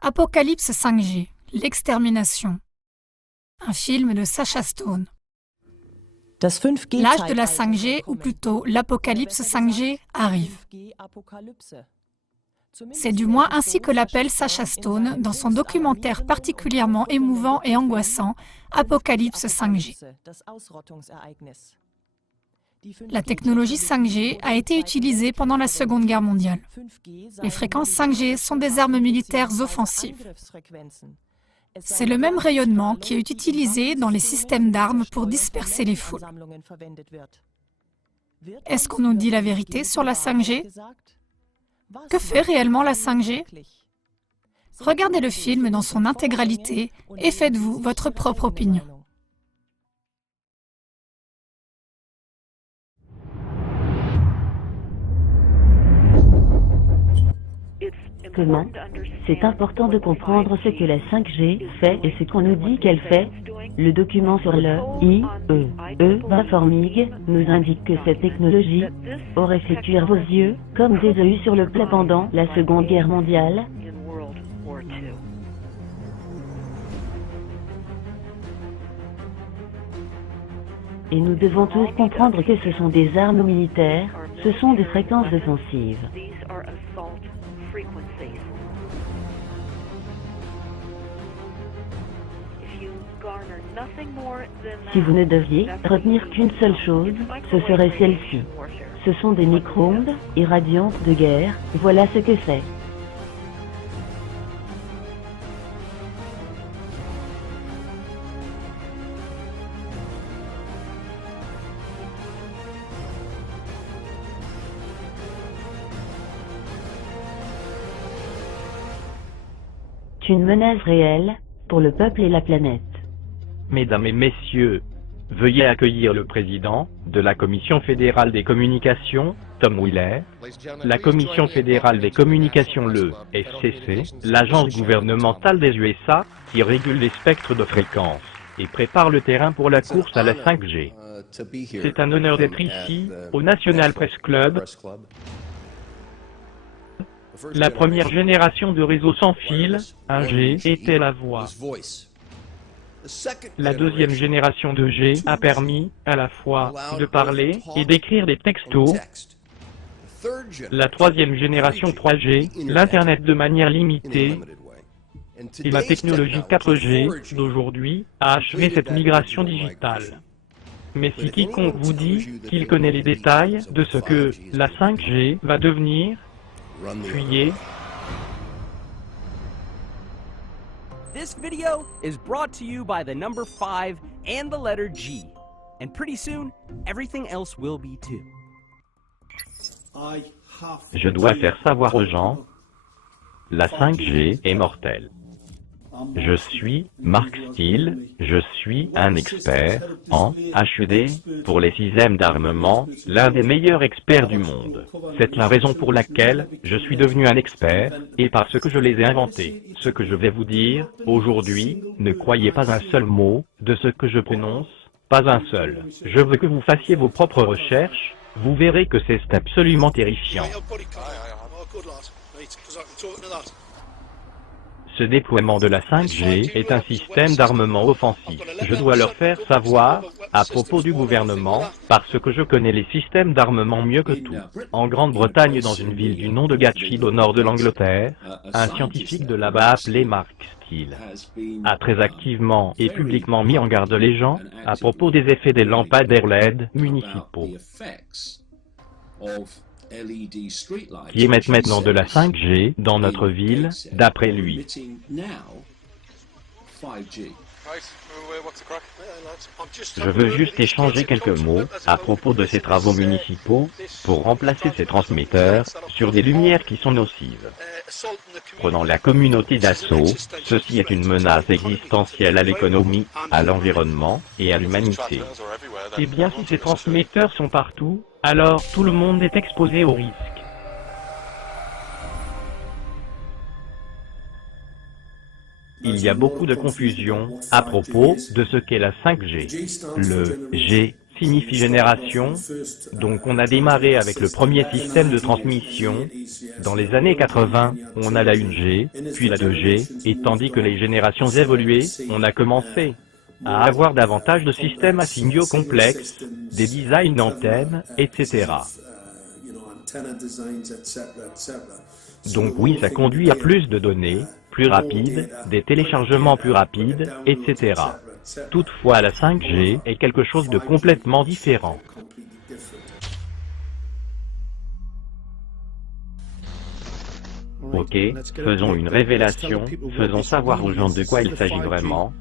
Apocalypse 5G, l'extermination. Un film de Sacha Stone. L'âge de la 5G, ou plutôt l'apocalypse 5G, arrive. C'est du moins ainsi que l'appelle Sacha Stone dans son documentaire particulièrement émouvant et angoissant, Apocalypse 5G. La technologie 5G a été utilisée pendant la Seconde Guerre mondiale. Les fréquences 5G sont des armes militaires offensives. C'est le même rayonnement qui est utilisé dans les systèmes d'armes pour disperser les foules. Est-ce qu'on nous dit la vérité sur la 5G? Que fait réellement la 5G? Regardez le film dans son intégralité et faites-vous votre propre opinion. Comment? C'est important de comprendre ce que la 5G fait et ce qu'on nous dit qu'elle fait. Le document sur le IEEE nous indique que cette technologie aurait fait cuire vos yeux comme des œufs sur le plat pendant la Seconde Guerre mondiale. Et nous devons tous comprendre que ce sont des armes militaires, ce sont des fréquences offensives. Si vous ne deviez retenir qu'une seule chose, ce serait celle-ci. Ce sont des micro-ondes irradiantes de guerre, voilà ce que c'est. C'est une menace réelle pour le peuple et la planète. Mesdames et messieurs, veuillez accueillir le président de la Commission fédérale des communications, Tom Wheeler, la Commission fédérale des communications, le FCC, l'agence gouvernementale des USA qui régule les spectres de fréquences et prépare le terrain pour la course à la 5G. C'est un honneur d'être ici, au National Press Club, la première génération de réseaux sans fil, 1G, était la voix. La deuxième génération de G a permis, à la fois, de parler et d'écrire des textos. La troisième génération 3G, l'Internet de manière limitée, et la technologie 4G d'aujourd'hui a achevé cette migration digitale. Mais si quiconque vous dit qu'il connaît les détails de ce que la 5G va devenir, fuyez. This video is brought to you by the number 5 and the letter G. And pretty soon, everything else will be too. Je dois faire savoir aux gens, la 5G est mortelle. Je suis Mark Steele, je suis un expert en HUD pour les systèmes d'armement, l'un des meilleurs experts du monde. C'est la raison pour laquelle je suis devenu un expert, et parce que je les ai inventés. Ce que je vais vous dire, aujourd'hui, ne croyez pas un seul mot de ce que je prononce, pas un seul. Je veux que vous fassiez vos propres recherches, vous verrez que c'est absolument terrifiant. Ce déploiement de la 5G est un système d'armement offensif. Je dois leur faire savoir, à propos du gouvernement, parce que je connais les systèmes d'armement mieux que tout. En Grande-Bretagne, dans une ville du nom de Gateshead au nord de l'Angleterre, un scientifique de là-bas appelé Mark Steele a très activement et publiquement mis en garde les gens à propos des effets des lampadaires LED municipaux qui émettent maintenant de la 5G dans notre ville, d'après lui. Je veux juste échanger quelques mots à propos de ces travaux municipaux pour remplacer ces transmetteurs sur des lumières qui sont nocives. Prenant la communauté d'assaut, ceci est une menace existentielle à l'économie, à l'environnement et à l'humanité. Eh bien, si ces transmetteurs sont partout, alors tout le monde est exposé au risque. Il y a beaucoup de confusion à propos de ce qu'est la 5G. Le G signifie génération, donc on a démarré avec le premier système de transmission. Dans les années 80, on a la 1G, puis la 2G, et tandis que les générations évoluaient, on a commencé à avoir davantage de systèmes à signaux complexes, des designs d'antennes, etc. Donc oui, ça conduit à plus de données, plus rapides, des téléchargements plus rapides, etc. Toutefois, la 5G est quelque chose de complètement différent. Ok, faisons une révélation, faisons savoir aux gens de quoi il s'agit vraiment.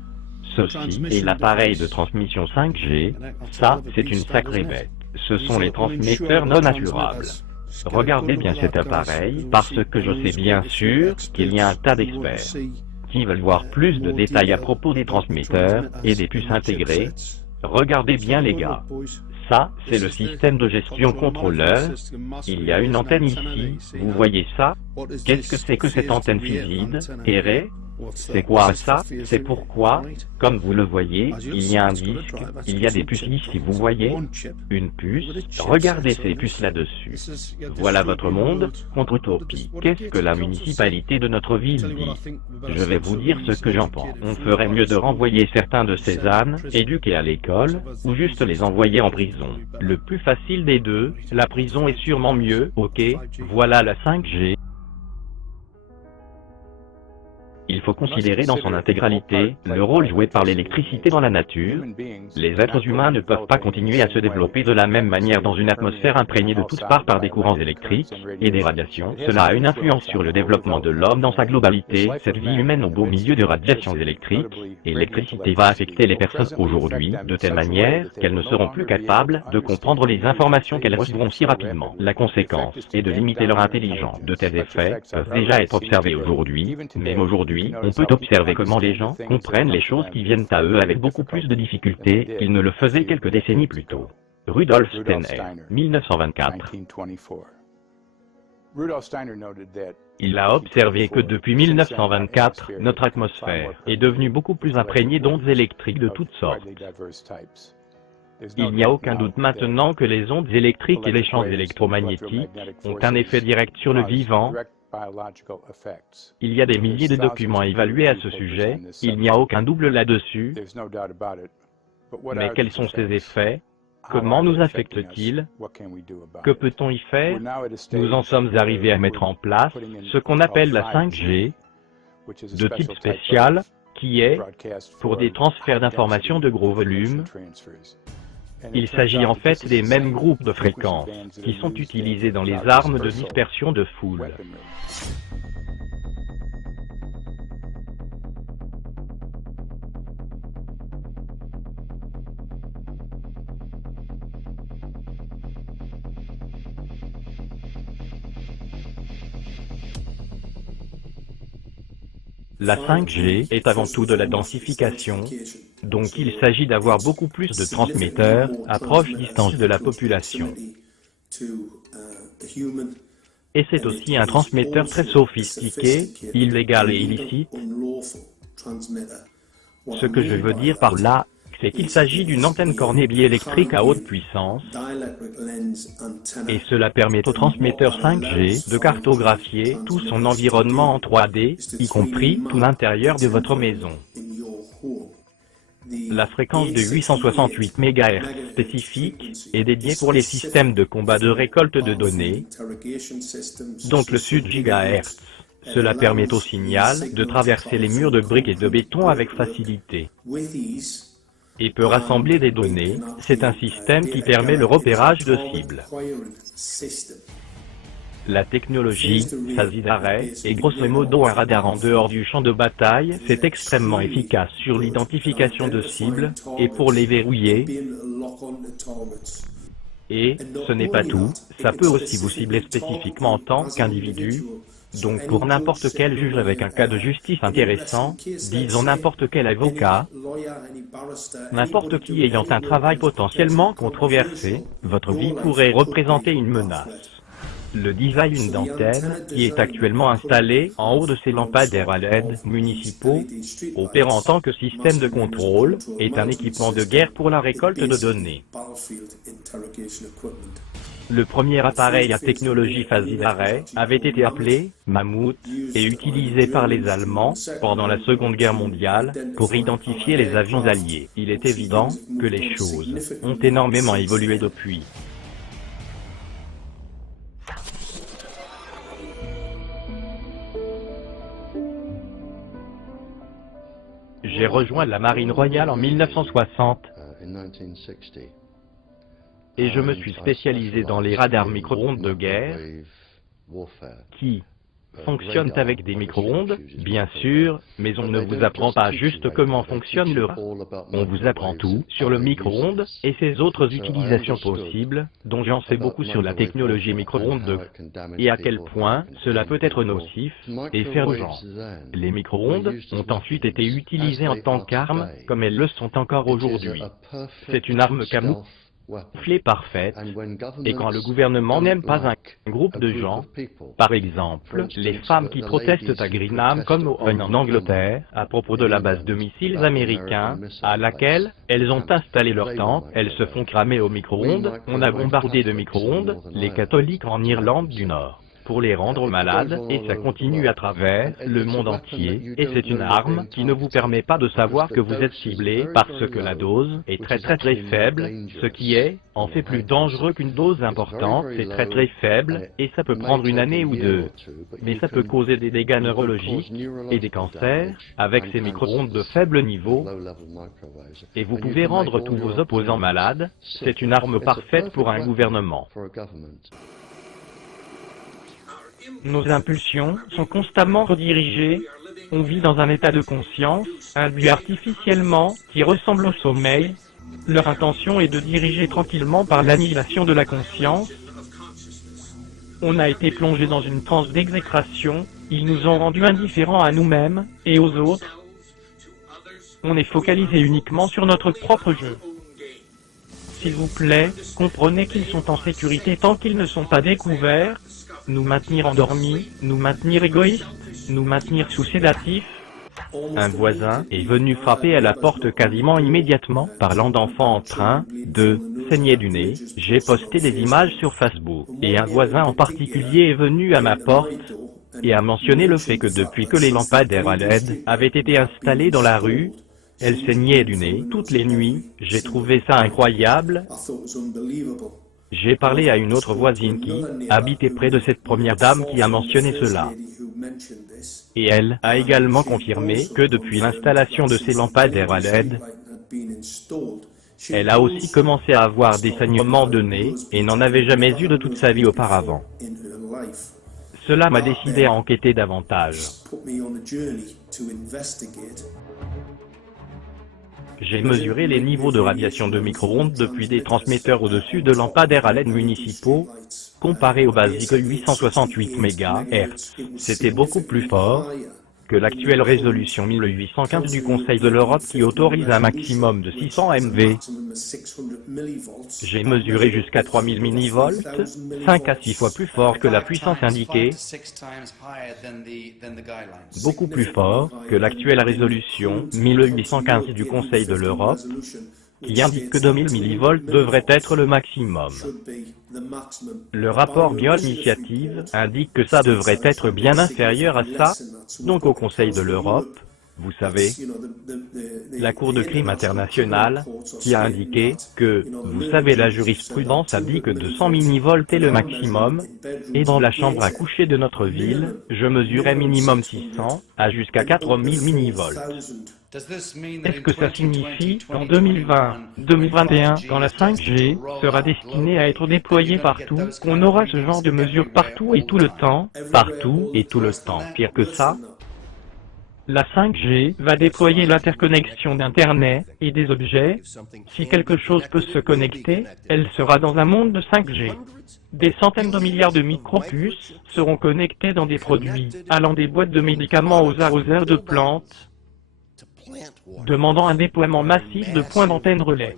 Ceci est l'appareil de transmission 5G, ça, c'est une sacrée bête. Ce sont les transmetteurs non assurables. Regardez bien cet appareil, parce que je sais bien sûr qu'il y a un tas d'experts qui veulent voir plus de détails à propos des transmetteurs et des puces intégrées. Regardez bien les gars. Ça, c'est le système de gestion contrôleur. Il y a une antenne ici, vous voyez ça? Qu'est-ce que c'est que cette antenne fuside, aérée? C'est quoi ça? C'est pourquoi, comme vous le voyez, il y a un disque, il y a des puces ici, vous voyez? Une puce, regardez ces puces là-dessus. Voilà votre monde, contre utopie. Qu'est-ce que la municipalité de notre ville dit? Je vais vous dire ce que j'en pense. On ferait mieux de renvoyer certains de ces ânes, éduqués à l'école, ou juste les envoyer en prison. Le plus facile des deux, la prison est sûrement mieux, ok? Voilà la 5G. Il faut considérer dans son intégralité le rôle joué par l'électricité dans la nature. Les êtres humains ne peuvent pas continuer à se développer de la même manière dans une atmosphère imprégnée de toutes parts par des courants électriques et des radiations. Cela a une influence sur le développement de l'homme dans sa globalité. Cette vie humaine au beau milieu de radiations électriques, et l'électricité va affecter les personnes aujourd'hui de telle manière qu'elles ne seront plus capables de comprendre les informations qu'elles recevront si rapidement. La conséquence est de limiter leur intelligence. De tels effets peuvent déjà être observés aujourd'hui, même aujourd'hui. On peut observer comment les gens comprennent les choses qui viennent à eux avec beaucoup plus de difficulté qu'ils ne le faisaient quelques décennies plus tôt. Rudolf Steiner, 1924. Il a observé que depuis 1924, notre atmosphère est devenue beaucoup plus imprégnée d'ondes électriques de toutes sortes. Il n'y a aucun doute maintenant que les ondes électriques et les champs électromagnétiques ont un effet direct sur le vivant. Il y a des milliers de documents évalués à ce sujet, il n'y a aucun double là-dessus. Mais quels sont ces effets? Comment nous affectent-ils? Que peut-on y faire? Nous en sommes arrivés à mettre en place ce qu'on appelle la 5G, de type spécial, qui est pour des transferts d'informations de gros volumes. Il s'agit en fait des mêmes groupes de fréquences qui sont utilisés dans les armes de dispersion de foule. La 5G est avant tout de la densification, donc il s'agit d'avoir beaucoup plus de transmetteurs à proche distance de la population. Et c'est aussi un transmetteur très sophistiqué, illégal et illicite. Ce que je veux dire par là, c'est qu'il s'agit d'une antenne cornée biélectrique à haute puissance, et cela permet au transmetteur 5G de cartographier tout son environnement en 3D, y compris tout l'intérieur de votre maison. La fréquence de 868 MHz spécifique est dédiée pour les systèmes de combat de récolte de données, donc le sud GHz. Cela permet au signal de traverser les murs de briques et de béton avec facilité et peut rassembler des données. C'est un système qui permet le repérage de cibles. La technologie, phase d'arrêt, est grosso modo un radar en dehors du champ de bataille. C'est extrêmement efficace sur l'identification de cibles et pour les verrouiller. Et, ce n'est pas tout, ça peut aussi vous cibler spécifiquement en tant qu'individu. Donc pour n'importe quel juge avec un cas de justice intéressant, disons n'importe quel avocat, n'importe qui ayant un travail potentiellement controversé, votre vie pourrait représenter une menace. Le design d'antenne, qui est actuellement installé en haut de ces lampadaires à LED municipaux, opérant en tant que système de contrôle, est un équipement de guerre pour la récolte de données. Le premier appareil à technologie phasée d'arrêt avait été appelé Mammouth et utilisé par les Allemands pendant la Seconde Guerre mondiale pour identifier les avions alliés. Il est évident que les choses ont énormément évolué depuis. J'ai rejoint la Marine royale en 1960 et je me suis spécialisé dans les radars micro-ondes de guerre qui fonctionnent avec des micro-ondes, bien sûr, mais on ne vous apprend pas juste comment fonctionne le radar. On vous apprend tout sur le micro-ondes et ses autres utilisations possibles, dont j'en sais beaucoup sur la technologie micro-ondes de et à quel point cela peut être nocif et faire aux gens. Les micro-ondes ont ensuite été utilisées en tant qu'armes, comme elles le sont encore aujourd'hui. C'est une arme camouflée parfaite, et quand le gouvernement n'aime pas un groupe de gens, par exemple, les femmes qui protestent à Greenham comme en Angleterre, à propos de la base de missiles américains, à laquelle elles ont installé leur tente, elles se font cramer au micro-ondes. On a bombardé de micro-ondes les catholiques en Irlande du Nord pour les rendre malades, et ça continue à travers le monde entier, et c'est une arme qui ne vous permet pas de savoir que vous êtes ciblé parce que la dose est très faible, ce qui est, en fait, plus dangereux qu'une dose importante. C'est très faible, et ça peut prendre une année ou deux, mais ça peut causer des dégâts neurologiques et des cancers avec ces micro-ondes de faible niveau, et vous pouvez rendre tous vos opposants malades. C'est une arme parfaite pour un gouvernement. Nos impulsions sont constamment redirigées, on vit dans un état de conscience, induit artificiellement, qui ressemble au sommeil. Leur intention est de diriger tranquillement par l'annihilation de la conscience. On a été plongé dans une transe d'exécration, ils nous ont rendus indifférents à nous-mêmes et aux autres. On est focalisé uniquement sur notre propre jeu. S'il vous plaît, comprenez qu'ils sont en sécurité tant qu'ils ne sont pas découverts. Nous maintenir endormis, nous maintenir égoïstes, nous maintenir sous sédatifs. Un voisin est venu frapper à la porte quasiment immédiatement, parlant d'enfants en train de saigner du nez. J'ai posté des images sur Facebook, et un voisin en particulier est venu à ma porte et a mentionné le fait que depuis que les lampadaires à LED avaient été installés dans la rue, elles saignaient du nez toutes les nuits. J'ai trouvé ça incroyable. J'ai parlé à une autre voisine qui habitait près de cette première dame qui a mentionné cela. Et elle a également confirmé que depuis l'installation de ces lampadaires à LED, elle a aussi commencé à avoir des saignements de nez et n'en avait jamais eu de toute sa vie auparavant. Cela m'a décidé à enquêter davantage. J'ai mesuré les niveaux de radiation de micro-ondes depuis des transmetteurs au-dessus de lampadaires à LED municipaux, comparé au basique 868 MHz. C'était beaucoup plus fort que l'actuelle résolution 1815 du Conseil de l'Europe qui autorise un maximum de 600 MV. J'ai mesuré jusqu'à 3000 millivolts, 5 à 6 fois plus fort que la puissance indiquée, beaucoup plus fort que l'actuelle résolution 1815 du Conseil de l'Europe, qui indique que 2000 millivolts devrait être le maximum. Le rapport Biol Initiative indique que ça devrait être bien inférieur à ça, donc au Conseil de l'Europe, vous savez, la Cour de crime internationale, qui a indiqué que, vous savez, la jurisprudence a dit que 200 millivolts est le maximum, et dans la chambre à coucher de notre ville, je mesurais minimum 600 à jusqu'à 4000 millivolts. Est-ce que ça signifie qu'en 2020-2021, quand la 5G sera destinée à être déployée partout, qu'on aura ce genre de mesures partout et tout le temps, pire que ça? La 5G va déployer l'interconnexion d'Internet et des objets. Si quelque chose peut se connecter, elle sera dans un monde de 5G. Des centaines de milliards de micropuces seront connectés dans des produits, allant des boîtes de médicaments aux arroseurs de plantes, demandant un déploiement massif de points d'antenne relais.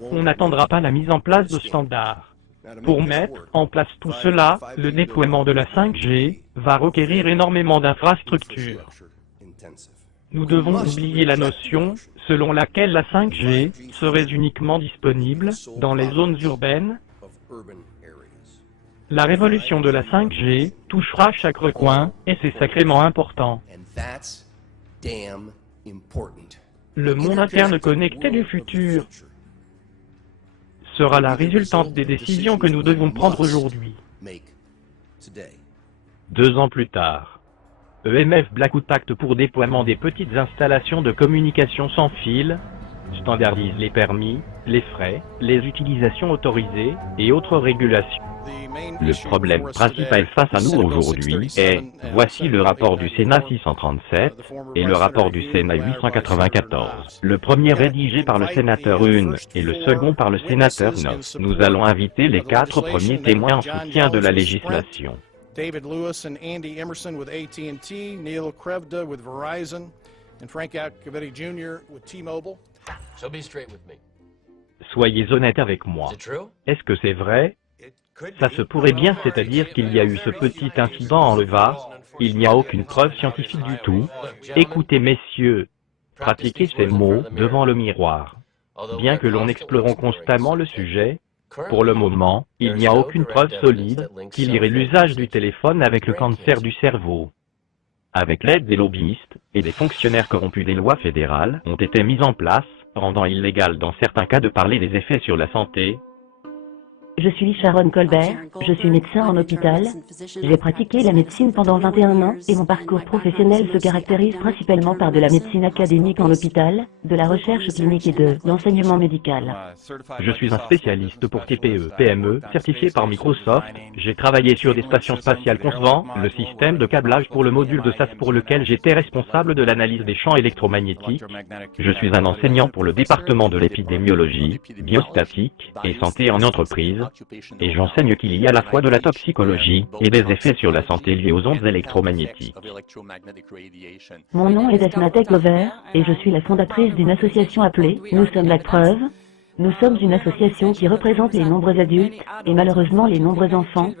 On n'attendra pas la mise en place de standards. Pour mettre en place tout cela, le déploiement de la 5G va requérir énormément d'infrastructures. Nous devons oublier la notion selon laquelle la 5G serait uniquement disponible dans les zones urbaines. La révolution de la 5G touchera chaque recoin et c'est sacrément important. Le monde interne connecté du futur sera la résultante des décisions que nous devons prendre aujourd'hui. 2 ans plus tard, EMF Blackwood Pacte pour déploiement des petites installations de communication sans fil standardise les permis, les frais, les utilisations autorisées et autres régulations. Le problème principal face à nous aujourd'hui est, voici le rapport du Sénat 637 et le rapport du Sénat 894. Le premier rédigé par le sénateur Hune et le second par le sénateur Knox. Nous allons inviter les 4 premiers témoins en soutien de la législation. David Lewis and Andy Emerson with AT&T, Neil Krevda with Verizon, and Frank Iacovetti Jr. with T-Mobile. So be straight with me. Soyez honnête avec moi. Is it true? Est-ce que c'est vrai? Ça se pourrait bien, c'est-à-dire qu'il y a eu ce petit incident en Leva. Il n'y a aucune preuve scientifique du tout. Écoutez, messieurs, pratiquez ces mots devant le miroir. Bien que l'on explore constamment le sujet, pour le moment, il n'y a aucune preuve solide qui lierait l'usage du téléphone avec le cancer du cerveau. Avec l'aide des lobbyistes et des fonctionnaires corrompus, des lois fédérales ont été mises en place, rendant illégal dans certains cas de parler des effets sur la santé. Je suis Sharon Colbert, je suis médecin en hôpital. J'ai pratiqué la médecine pendant 21 ans et mon parcours professionnel se caractérise principalement par de la médecine académique en hôpital, de la recherche clinique et de l'enseignement médical. Je suis un spécialiste pour TPE, PME, certifié par Microsoft. J'ai travaillé sur des stations spatiales concevant le système de câblage pour le module de SAS pour lequel j'étais responsable de l'analyse des champs électromagnétiques. Je suis un enseignant pour le département de l'épidémiologie, biostatique et santé en entreprise. Et j'enseigne qu'il y a à la fois de la toxicologie et des effets sur la santé liés aux ondes électromagnétiques. Mon nom est Daphna Tekover et je suis la fondatrice d'une association appelée Nous sommes la preuve. Nous sommes une association qui représente les nombreux adultes et malheureusement les nombreux enfants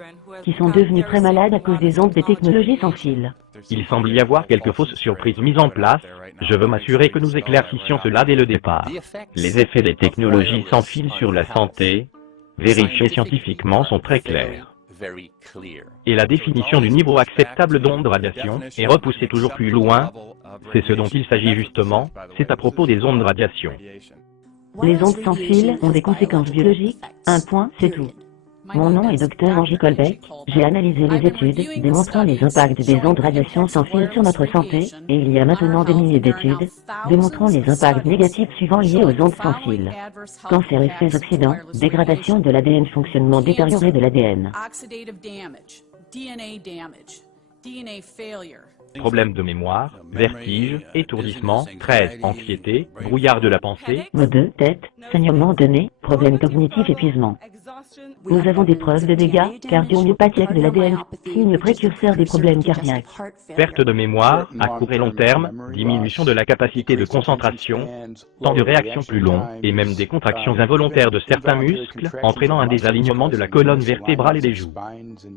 qui sont devenus très malades à cause des ondes des technologies sans fil. Il semble y avoir quelques fausses surprises mises en place. Je veux m'assurer que nous éclaircissions cela dès le départ. Les effets des technologies sans fil sur la santé, vérifiés scientifiquement, sont très clairs. Et la définition du niveau acceptable d'ondes de radiation est repoussée toujours plus loin. C'est ce dont il s'agit justement, c'est à propos des ondes de radiation. Les ondes sans fil ont des conséquences biologiques, un point, c'est tout. Mon nom est Dr Angie Colbeck, j'ai analysé les études démontrant les impacts des ondes de radiation sans fil sur notre santé, et il y a maintenant des milliers d'études démontrant les impacts négatifs suivants liés aux ondes sans fil. Cancer, effets oxydants, dégradation de l'ADN, fonctionnement détérioré de l'ADN. Problèmes de mémoire, vertige, étourdissement, stress, anxiété, brouillard de la pensée, Maux de tête, saignement de nez, problèmes cognitifs, épuisement. Nous avons des preuves de dégâts cardio-myopathiques de l'ADN, signe précurseur des problèmes cardiaques. perte de mémoire à court et long terme, diminution de la capacité de concentration, temps de réaction plus long, et même des contractions involontaires de certains muscles, entraînant un désalignement de la colonne vertébrale et des joues.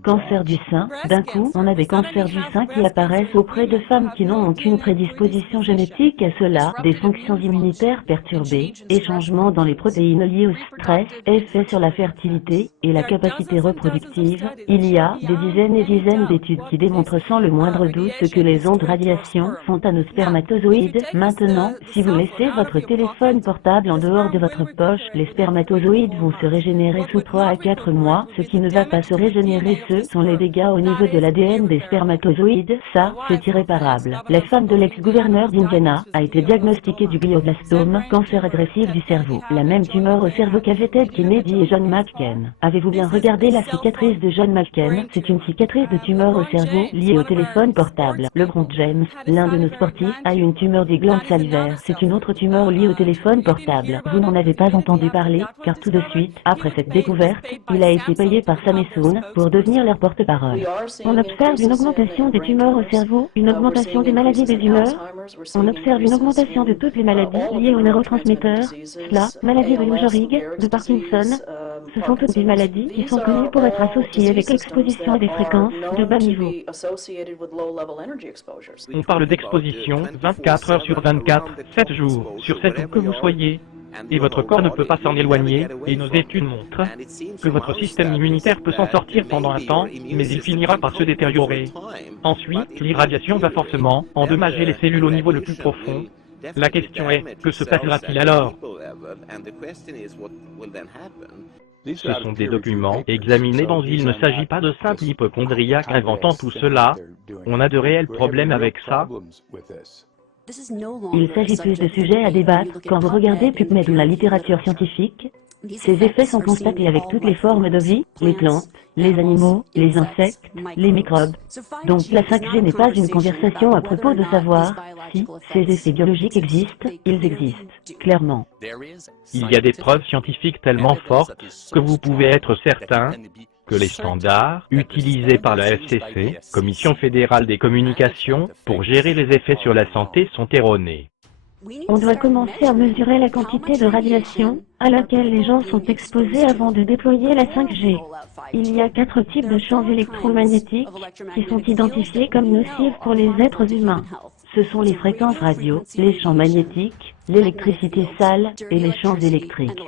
Cancer du sein, d'un coup, on a des cancers du sein qui apparaissent auprès de femmes qui n'ont aucune prédisposition génétique à cela, des fonctions immunitaires perturbées, et changements dans les protéines liés au stress, effets sur la fertilité et la capacité reproductive. Il y a des dizaines et dizaines d'études qui démontrent sans le moindre doute ce que les ondes radiation font à nos spermatozoïdes. Maintenant, si vous laissez votre téléphone portable en dehors de votre poche, les spermatozoïdes vont se régénérer sous 3 à 4 mois. Ce qui ne va pas se régénérer, ce sont les dégâts au niveau de l'ADN des spermatozoïdes. Ça, c'est irréparable. La femme de l'ex-gouverneur d'Indiana a été diagnostiquée du glioblastome, cancer agressif du cerveau. La même tumeur au cerveau qu'avaient Ted Kennedy et John McCain. Avez-vous bien regardé la cicatrice de John McCain? C'est une cicatrice de tumeur au cerveau liée au téléphone portable. LeBron James, l'un de nos sportifs, a eu une tumeur des glandes salivaires. C'est une autre tumeur liée au téléphone portable. Vous n'en avez pas entendu parler, car tout de suite, après cette découverte, il a été payé par Sam et Soon pour devenir leur porte-parole. On observe une augmentation des tumeurs au cerveau, une augmentation des maladies des humeurs. On observe une augmentation de toutes les maladies liées aux neurotransmetteurs, SLA, maladie de Lou Gehrig, de Parkinson, Ce sont toutes des maladies qui sont connues pour être associées avec l'exposition à des fréquences de bas niveau. On parle d'exposition 24 heures sur 24, 7 jours sur 7 où que vous soyez. Et votre corps ne peut pas s'en éloigner, et nos études montrent que votre système immunitaire peut s'en sortir pendant un temps, mais il finira par se détériorer. Ensuite, l'irradiation va forcément endommager les cellules au niveau le plus profond. La question est, que se passera-t-il alors? Ce sont des documents examinés dont il ne s'agit pas de simples hypochondriaques inventant tout cela. On a de réels problèmes avec ça. Il s'agit plus de sujets à débattre quand vous regardez PubMed ou la littérature scientifique. Ces effets sont constatés avec toutes les formes de vie, les plantes, les animaux, les insectes, les microbes. Donc la 5G n'est pas une conversation à propos de savoir si ces effets biologiques existent, ils existent, clairement. Il y a des preuves scientifiques tellement fortes que vous pouvez être certain que les standards utilisés par la FCC, Commission fédérale des communications, pour gérer les effets sur la santé sont erronés. On doit commencer à mesurer la quantité de radiation à laquelle les gens sont exposés avant de déployer la 5G. Il y a 4 types de champs électromagnétiques qui sont identifiés comme nocifs pour les êtres humains. Ce sont les fréquences radio, les champs magnétiques, l'électricité sale et les champs électriques.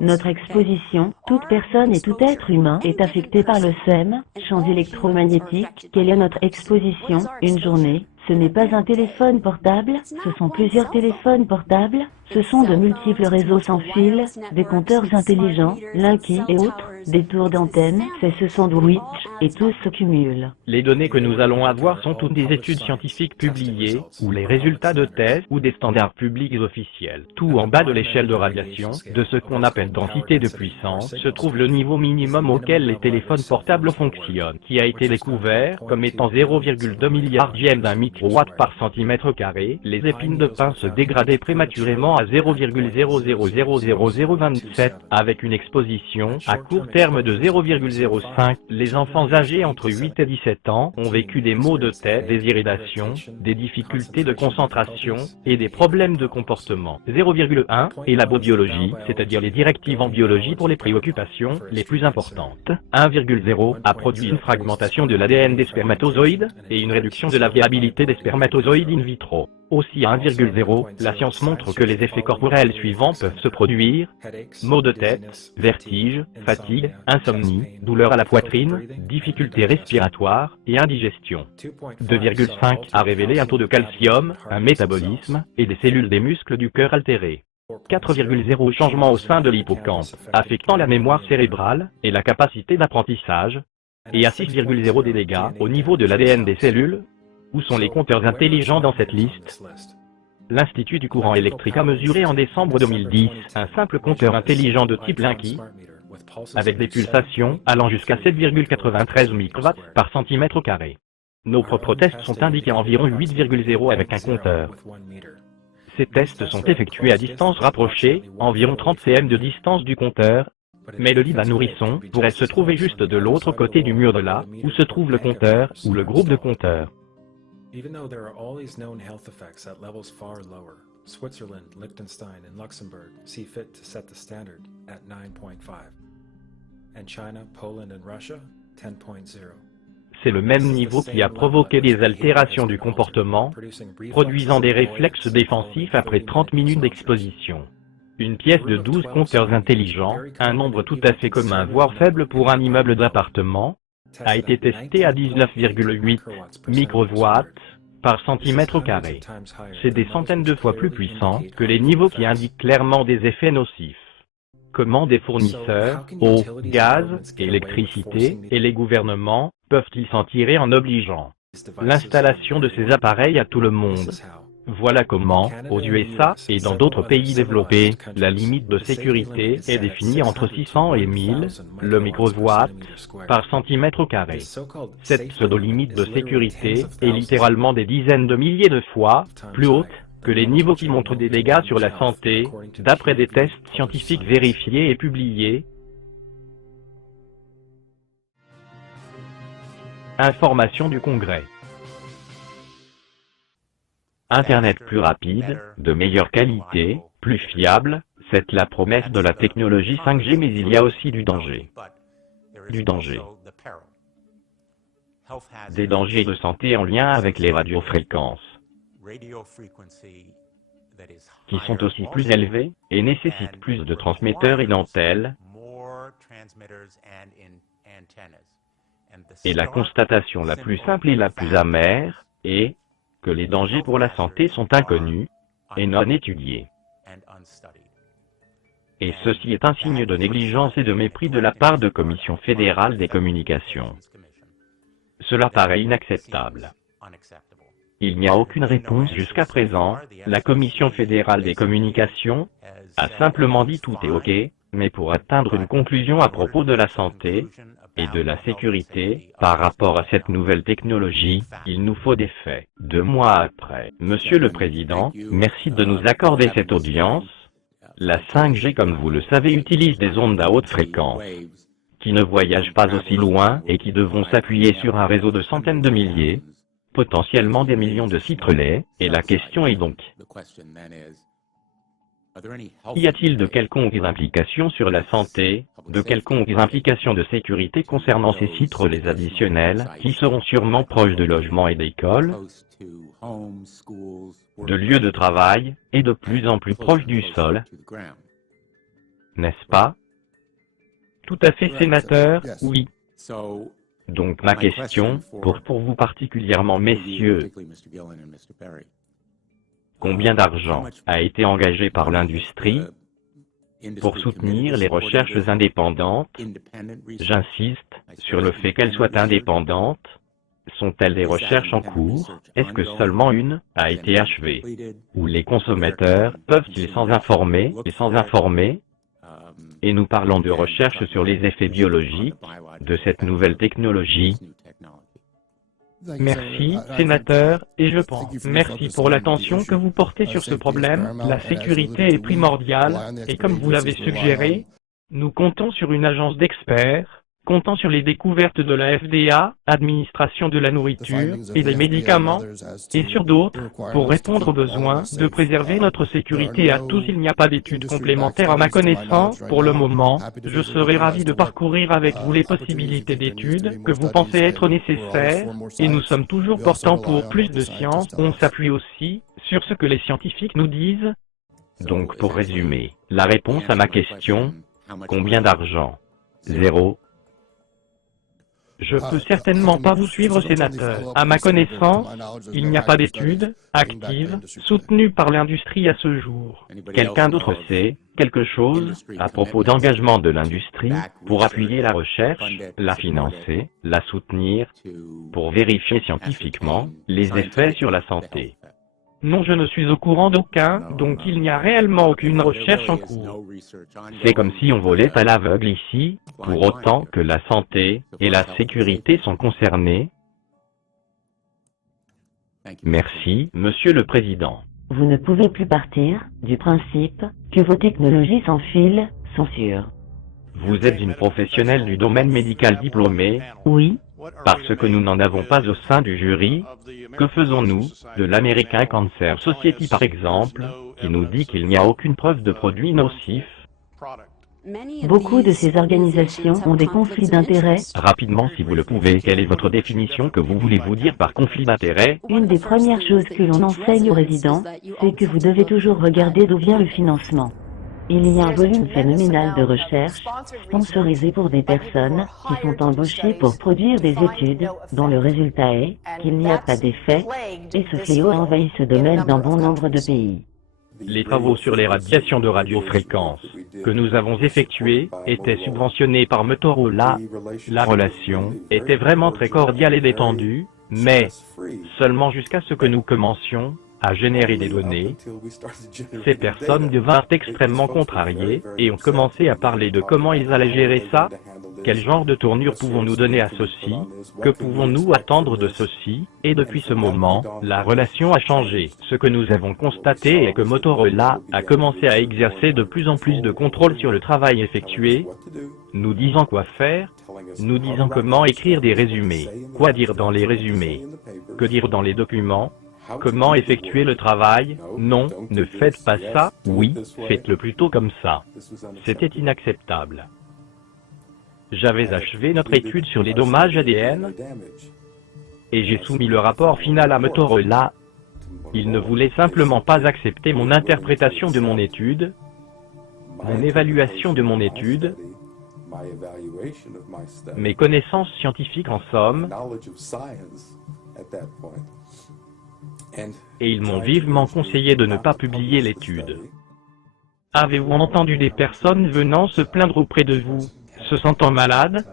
Notre exposition, toute personne et tout être humain est affecté par le SEM, champs électromagnétiques. Quelle est notre exposition? Une journée. Ce n'est pas un téléphone portable, ce sont plusieurs téléphones portables, ce sont de multiples réseaux sans fil, des compteurs intelligents, Linky et autres, des tours d'antenne, c'est ce sandwich, et tout se cumule. Les données que nous allons avoir sont toutes des études scientifiques publiées, ou les résultats de tests, ou des standards publics officiels. Tout en bas de l'échelle de radiation, de ce qu'on appelle densité de puissance, se trouve le niveau minimum auquel les téléphones portables fonctionnent, qui a été découvert comme étant 0,2 milliards d'un microwatt par centimètre carré. Les épines de pin se dégradaient prématurément à 0,000027, avec une exposition à court terme de 0,05. Les enfants âgés entre 8 et 17 ans ont vécu des maux de tête, des irritations, des difficultés de concentration et des problèmes de comportement. 0,1 est la biologie, c'est-à-dire les directives en biologie pour les préoccupations les plus importantes. 1,0 a produit une fragmentation de l'ADN des spermatozoïdes et une réduction de la viabilité des spermatozoïdes in vitro. Aussi à 1,0, la science montre que les effets corporels suivants peuvent se produire: maux de tête, vertige, fatigue, insomnie, douleur à la poitrine, difficultés respiratoires et indigestion. 2,5 a révélé un taux de calcium, un métabolisme et des cellules des muscles du cœur altérées. 4,0 changement au sein de l'hippocampe, affectant la mémoire cérébrale et la capacité d'apprentissage. Et à 6,0 des dégâts au niveau de l'ADN des cellules. Où sont les compteurs intelligents dans cette liste? L'Institut du courant électrique a mesuré en décembre 2010 un simple compteur intelligent de type Linky, avec des pulsations allant jusqu'à 7,93 microwatts par centimètre carré. Nos propres tests sont indiqués environ 8,0 avec un compteur. Ces tests sont effectués à distance rapprochée, environ 30 cm de distance du compteur, mais le lit d'un nourrisson pourrait se trouver juste de l'autre côté du mur de là, où se trouve le compteur ou le groupe de compteurs. Even though there are all these known health effects at levels far lower, Switzerland, Liechtenstein, and Luxembourg see fit to set the standard at 9.5. And China, Poland, and Russia, 10.0. C'est le même niveau qui a provoqué des altérations du comportement, produisant des réflexes défensifs après 30 minutes d'exposition. Une pièce de 12 compteurs intelligents, un nombre tout à fait commun voire faible pour un immeuble d'appartement, a été testé à 19,8 microwatts par centimètre carré. C'est des centaines de fois plus puissant que les niveaux qui indiquent clairement des effets nocifs. Comment des fournisseurs, eau, gaz, électricité et les gouvernements peuvent-ils s'en tirer en obligeant l'installation de ces appareils à tout le monde? Voilà comment, aux USA et dans d'autres pays développés, la limite de sécurité est définie entre 600 et 1000, le microwatt, par centimètre carré. Cette pseudo-limite de sécurité est littéralement des dizaines de milliers de fois plus haute que les niveaux qui montrent des dégâts sur la santé, d'après des tests scientifiques vérifiés et publiés. Information du Congrès. Internet plus rapide, de meilleure qualité, plus fiable, C'est la promesse de la technologie 5G, mais il y a aussi du danger. Du danger. Des dangers de santé en lien avec les radiofréquences, qui sont aussi plus élevés et nécessitent plus de transmetteurs et d'antennes. Et la constatation la plus simple et la plus amère est que les dangers pour la santé sont inconnus et non étudiés. Et ceci est un signe de négligence et de mépris de la part de Commission fédérale des communications. Cela paraît inacceptable. Il n'y a aucune réponse jusqu'à présent. La Commission fédérale des communications a simplement dit tout est OK, mais pour atteindre une conclusion à propos de la santé et de la sécurité par rapport à cette nouvelle technologie, il nous faut des faits. 2 mois après, Monsieur le Président, merci de nous accorder cette audience. La 5G, comme vous le savez, utilise des ondes à haute fréquence, qui ne voyagent pas aussi loin et qui devront s'appuyer sur un réseau de centaines de milliers, potentiellement des millions de sites relais, et la question est donc, y a-t-il de quelconques implications sur la santé, de quelconques implications de sécurité concernant ces sites relais additionnels, qui seront sûrement proches de logements et d'écoles, de lieux de travail, et de plus en plus proches du sol, n'est-ce pas? Tout à fait, sénateur, oui. Donc ma question, pour vous particulièrement, messieurs, combien d'argent a été engagé par l'industrie pour soutenir les recherches indépendantes? J'insiste sur le fait qu'elles soient indépendantes. Sont-elles des recherches en cours? Est-ce que seulement une a été achevée? Ou les consommateurs peuvent-ils s'en informer Et nous parlons de recherche sur les effets biologiques de cette nouvelle technologie. Merci, sénateur, et je pense. Merci pour l'attention que vous portez sur ce problème. La sécurité est primordiale, et comme vous l'avez suggéré, nous comptons sur une agence d'experts, comptant sur les découvertes de la FDA, Administration de la nourriture et des médicaments, et sur d'autres, pour répondre aux besoins de préserver notre sécurité à tous. Il n'y a pas d'études complémentaires à ma connaissance. Pour le moment, je serai ravi de parcourir avec vous les possibilités d'études que vous pensez être nécessaires, et nous sommes toujours portants pour plus de science. On s'appuie aussi sur ce que les scientifiques nous disent. Donc pour résumer, la réponse à ma question, combien d'argent? 0. Je peux certainement pas vous suivre, sénateur. À ma connaissance, il n'y a pas d'études actives soutenues par l'industrie à ce jour. Quelqu'un d'autre sait quelque chose à propos d'engagement de l'industrie pour appuyer la recherche, la financer, la soutenir, pour vérifier scientifiquement les effets sur la santé? Non, je ne suis au courant d'aucun, donc il n'y a réellement aucune recherche en cours. C'est comme si on volait à l'aveugle ici, pour autant que la santé et la sécurité sont concernées. Merci, Monsieur le Président. Vous ne pouvez plus partir du principe que vos technologies sans fil sont sûres. Vous êtes une professionnelle du domaine médical diplômée. Oui. Parce que nous n'en avons pas au sein du jury. Que faisons-nous de l'American Cancer Society par exemple, qui nous dit qu'il n'y a aucune preuve de produits nocifs? Beaucoup de ces organisations ont des conflits d'intérêts. Rapidement, si vous le pouvez, quelle est votre définition? Que vous voulez-vous dire par conflit d'intérêts? Une des premières choses que l'on enseigne aux résidents, c'est que vous devez toujours regarder d'où vient le financement. Il y a un volume phénoménal de recherche, sponsorisé pour des personnes qui sont embauchées pour produire des études, dont le résultat est qu'il n'y a pas d'effet, et ce fléau envahit ce domaine dans bon nombre de pays. Les travaux sur les radiations de radiofréquence que nous avons effectués étaient subventionnés par Motorola. La relation était vraiment très cordiale et détendue, mais seulement jusqu'à ce que nous commencions à générer des données. Ces personnes devinrent extrêmement contrariées et ont commencé à parler de comment ils allaient gérer ça. Quel genre de tournure pouvons-nous donner à ceci? Que pouvons-nous attendre de ceci? Et depuis ce moment, la relation a changé. Ce que nous avons constaté est que Motorola a commencé à exercer de plus en plus de contrôle sur le travail effectué, nous disant quoi faire, nous disant comment écrire des résumés, quoi dire dans les résumés, que dire dans les documents, Comment effectuer le travail? Non, ne faites pas ça. Oui, faites-le plutôt comme ça. C'était inacceptable. J'avais achevé notre étude sur les dommages ADN et j'ai soumis le rapport final à Motorola. Ils ne voulaient simplement pas accepter mon interprétation de mon étude, mon évaluation de mon étude, mes connaissances scientifiques en somme, et ils m'ont vivement conseillé de ne pas publier l'étude. Avez-vous entendu des personnes venant se plaindre auprès de vous, se sentant malades?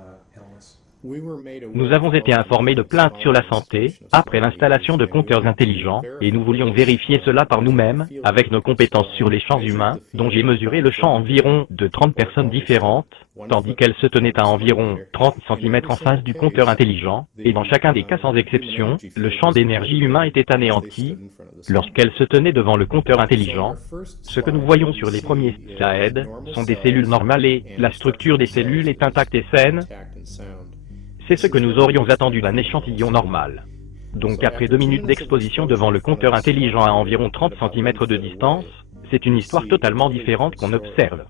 Nous avons été informés de plaintes sur la santé, après l'installation de compteurs intelligents, et nous voulions vérifier cela par nous-mêmes, avec nos compétences sur les champs humains, dont j'ai mesuré le champ environ de 30 personnes différentes, tandis qu'elles se tenaient à environ 30 cm en face du compteur intelligent, et dans chacun des cas sans exception, le champ d'énergie humain était anéanti, lorsqu'elles se tenaient devant le compteur intelligent. Ce que nous voyons sur les premiers slides sont des cellules normales et la structure des cellules est intacte et saine. C'est ce que nous aurions attendu d'un échantillon normal. Donc après 2 minutes d'exposition devant le compteur intelligent à environ 30 cm de distance, c'est une histoire totalement différente qu'on observe.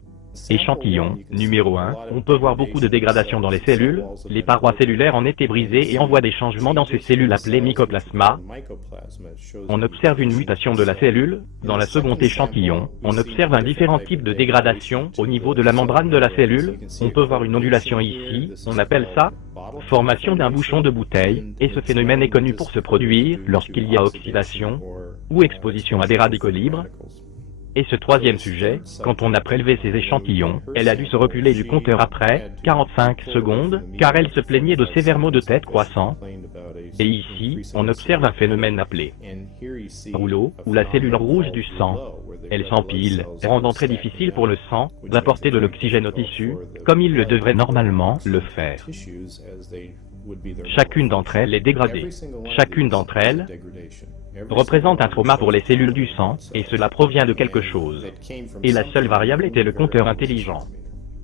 Échantillon, numéro 1, on peut voir beaucoup de dégradation dans les cellules, les parois cellulaires en étaient brisées et on voit des changements dans ces cellules appelées mycoplasma. On observe une mutation de la cellule. Dans la seconde échantillon, on observe un différent type de dégradation au niveau de la membrane de la cellule. On peut voir une ondulation ici, on appelle ça formation d'un bouchon de bouteille, et ce phénomène est connu pour se produire lorsqu'il y a oxydation ou exposition à des radicaux libres. Et ce troisième sujet, quand on a prélevé ces échantillons, elle a dû se reculer du compteur après 45 secondes, car elle se plaignait de sévères maux de tête croissants. Et ici, on observe un phénomène appelé rouleau, où la cellule rouge du sang, elle s'empile, rendant très difficile pour le sang d'apporter de l'oxygène au tissu, comme il le devrait normalement le faire. Chacune d'entre elles est dégradée. Chacune d'entre elles représente un trauma pour les cellules du sang, et cela provient de quelque chose. Et la seule variable était le compteur intelligent.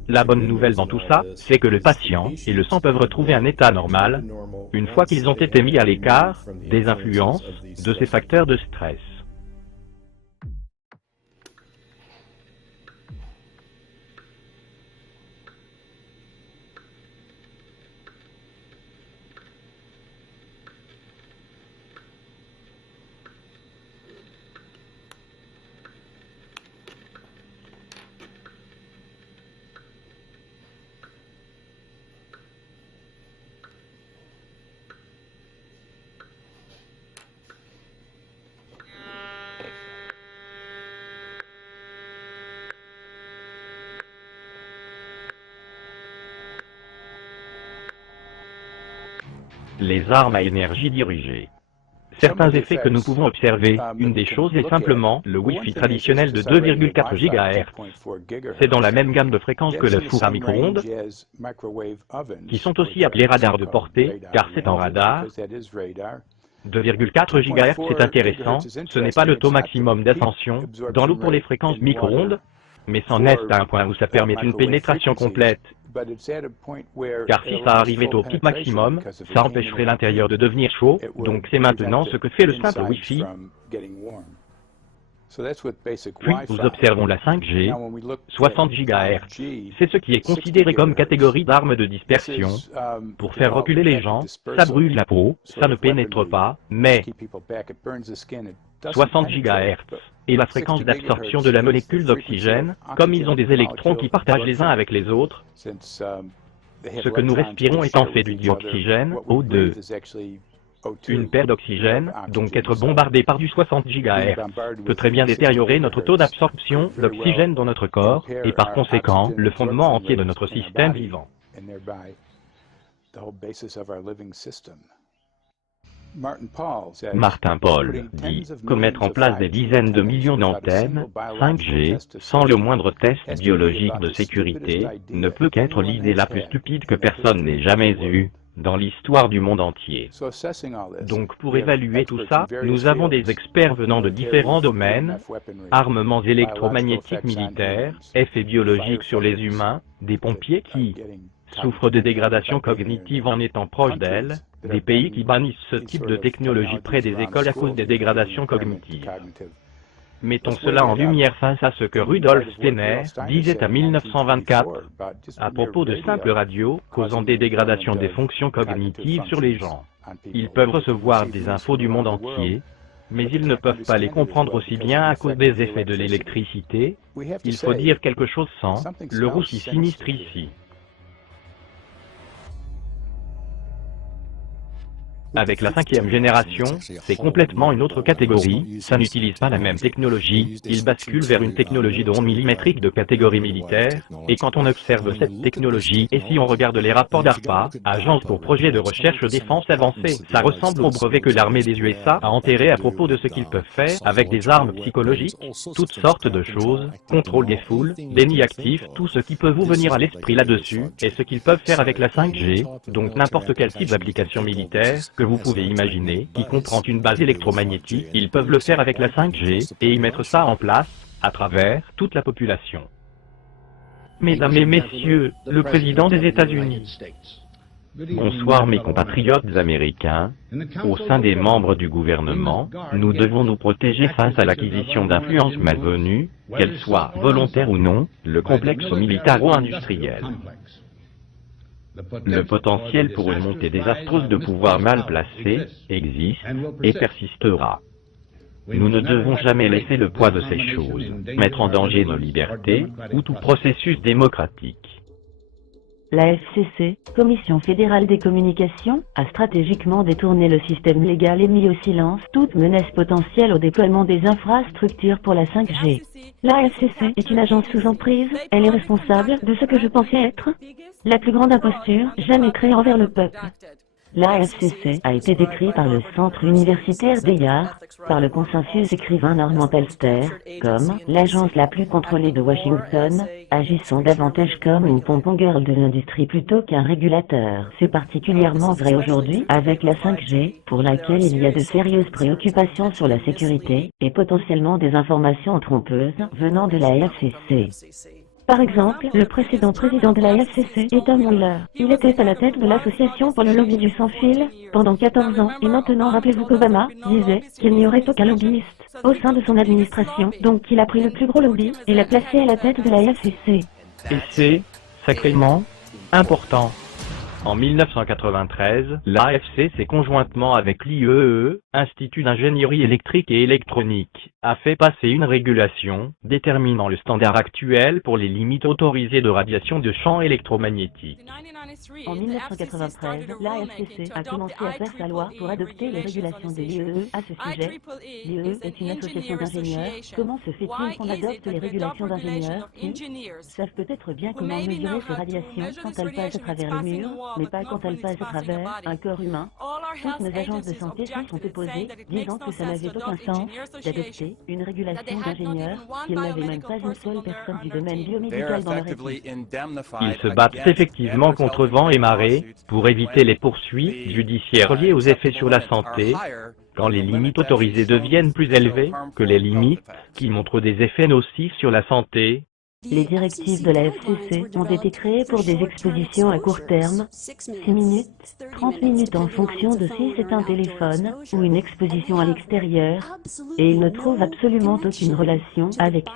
La bonne nouvelle dans tout ça, c'est que le patient et le sang peuvent retrouver un état normal, une fois qu'ils ont été mis à l'écart des influences de ces facteurs de stress. Les armes à énergie dirigée. Certains effets que nous pouvons observer, une des choses est simplement le Wi-Fi traditionnel de 2,4 GHz. C'est dans la même gamme de fréquences que le four à micro-ondes, qui sont aussi appelés radars de portée, car c'est en radar. 2,4 GHz c'est intéressant, ce n'est pas le taux maximum d'ascension dans l'eau pour les fréquences micro-ondes, mais c'en est à un point où ça permet une pénétration complète. Car si ça arrivait au pic maximum, ça empêcherait l'intérieur de devenir chaud, donc c'est maintenant ce que fait le simple Wi-Fi. Puis nous observons la 5G, 60 GHz. C'est ce qui est considéré comme catégorie d'armes de dispersion. Pour faire reculer les gens, ça brûle la peau, ça ne pénètre pas, mais 60 GHz et la fréquence d'absorption de la molécule d'oxygène, comme ils ont des électrons qui partagent les uns avec les autres, ce que nous respirons étant fait du dioxygène, O2. Une paire d'oxygène, donc être bombardé par du 60 GHz, peut très bien détériorer notre taux d'absorption d'oxygène dans notre corps, et par conséquent, le fondement entier de notre système vivant. Martin Paul dit que mettre en place des dizaines de millions d'antennes 5G sans le moindre test biologique de sécurité ne peut qu'être l'idée la plus stupide que personne n'ait jamais eue dans l'histoire du monde entier. Donc pour évaluer tout ça, nous avons des experts venant de différents domaines, armements électromagnétiques militaires, effets biologiques sur les humains, des pompiers qui souffrent de dégradation cognitive en étant proches d'elles, des pays qui bannissent ce type de technologie près des écoles à cause des dégradations cognitives. Mettons cela en lumière face à ce que Rudolf Steiner disait en 1924 à propos de simples radios causant des dégradations des fonctions cognitives sur les gens. Ils peuvent recevoir des infos du monde entier, mais ils ne peuvent pas les comprendre aussi bien à cause des effets de l'électricité. Il faut dire quelque chose sans le roussi sinistre ici. Avec la 5e génération, c'est complètement une autre catégorie, ça n'utilise pas la même technologie, il bascule vers une technologie d'onde millimétrique de catégorie militaire, et quand on observe cette technologie, et si on regarde les rapports d'ARPA, Agence pour Projet de Recherche Défense Avancée, ça ressemble au brevet que l'armée des USA a enterré à propos de ce qu'ils peuvent faire avec des armes psychologiques, toutes sortes de choses, contrôle des foules, déni actif, tout ce qui peut vous venir à l'esprit là-dessus, et ce qu'ils peuvent faire avec la 5G, donc n'importe quel type d'application militaire, que vous pouvez imaginer, qui comprend une base électromagnétique, ils peuvent le faire avec la 5G, et y mettre ça en place, à travers toute la population. Mesdames et messieurs, le président des États-Unis. Bonsoir mes compatriotes américains. Au sein des membres du gouvernement, nous devons nous protéger face à l'acquisition d'influences malvenues, qu'elles soient volontaires ou non, le complexe militaro-industriel. Le potentiel pour une montée désastreuse de pouvoir mal placé existe et persistera. Nous ne devons jamais laisser le poids de ces choses mettre en danger nos libertés ou tout processus démocratique. La FCC, Commission fédérale des communications, a stratégiquement détourné le système légal et mis au silence toute menace potentielle au déploiement des infrastructures pour la 5G. La FCC est une agence sous emprise, elle est responsable de ce que je pensais être la plus grande imposture jamais créée envers le peuple. La FCC a été décrit par le Centre universitaire d'Eyard, par le consensus écrivain Norman Pelster, comme l'agence la plus contrôlée de Washington, agissant davantage comme une pompon girl de l'industrie plutôt qu'un régulateur. C'est particulièrement vrai aujourd'hui avec la 5G, pour laquelle il y a de sérieuses préoccupations sur la sécurité, et potentiellement des informations trompeuses venant de la FCC. Par exemple, le précédent président de la FCC est Tom Mueller. Il était à la tête de l'association pour le lobby du sans-fil pendant 14 ans. Et maintenant, rappelez-vous qu'Obama disait qu'il n'y aurait aucun lobbyiste au sein de son administration. Donc il a pris le plus gros lobby et l'a placé à la tête de la FCC. Et c'est sacrément important. En 1993, l'AFC, conjointement avec l'IEEE, Institut d'ingénierie électrique et électronique, a fait passer une régulation déterminant le standard actuel pour les limites autorisées de radiation de champs électromagnétiques. En 1993, l'AFCC a commencé à faire sa loi pour adopter les régulations de l'IEEE à ce sujet. L'IEEE est une association d'ingénieurs. Comment se fait-il qu'on adopte les régulations d'ingénieurs qui savent peut-être bien comment mesurer ces radiations quand elles passent à travers les murs, mais pas quand elles passent à travers un corps humain? Toutes nos agences de santé s'y sont opposées, disant que ça n'avait aucun sens d'adopter une régulation d'ingénieurs, qu'ils n'avaient même pas une seule personne du domaine biomédical dans leur équipe. Ils se battent effectivement contre vent et marée pour éviter les poursuites judiciaires liées aux effets sur la santé, quand les limites autorisées deviennent plus élevées que les limites qui montrent des effets nocifs sur la santé. Les directives de la FCC ont été créées pour des expositions à court terme, 6 minutes, 30 minutes en fonction de si c'est un téléphone ou une exposition à l'extérieur, et ils ne trouvent absolument aucune relation avec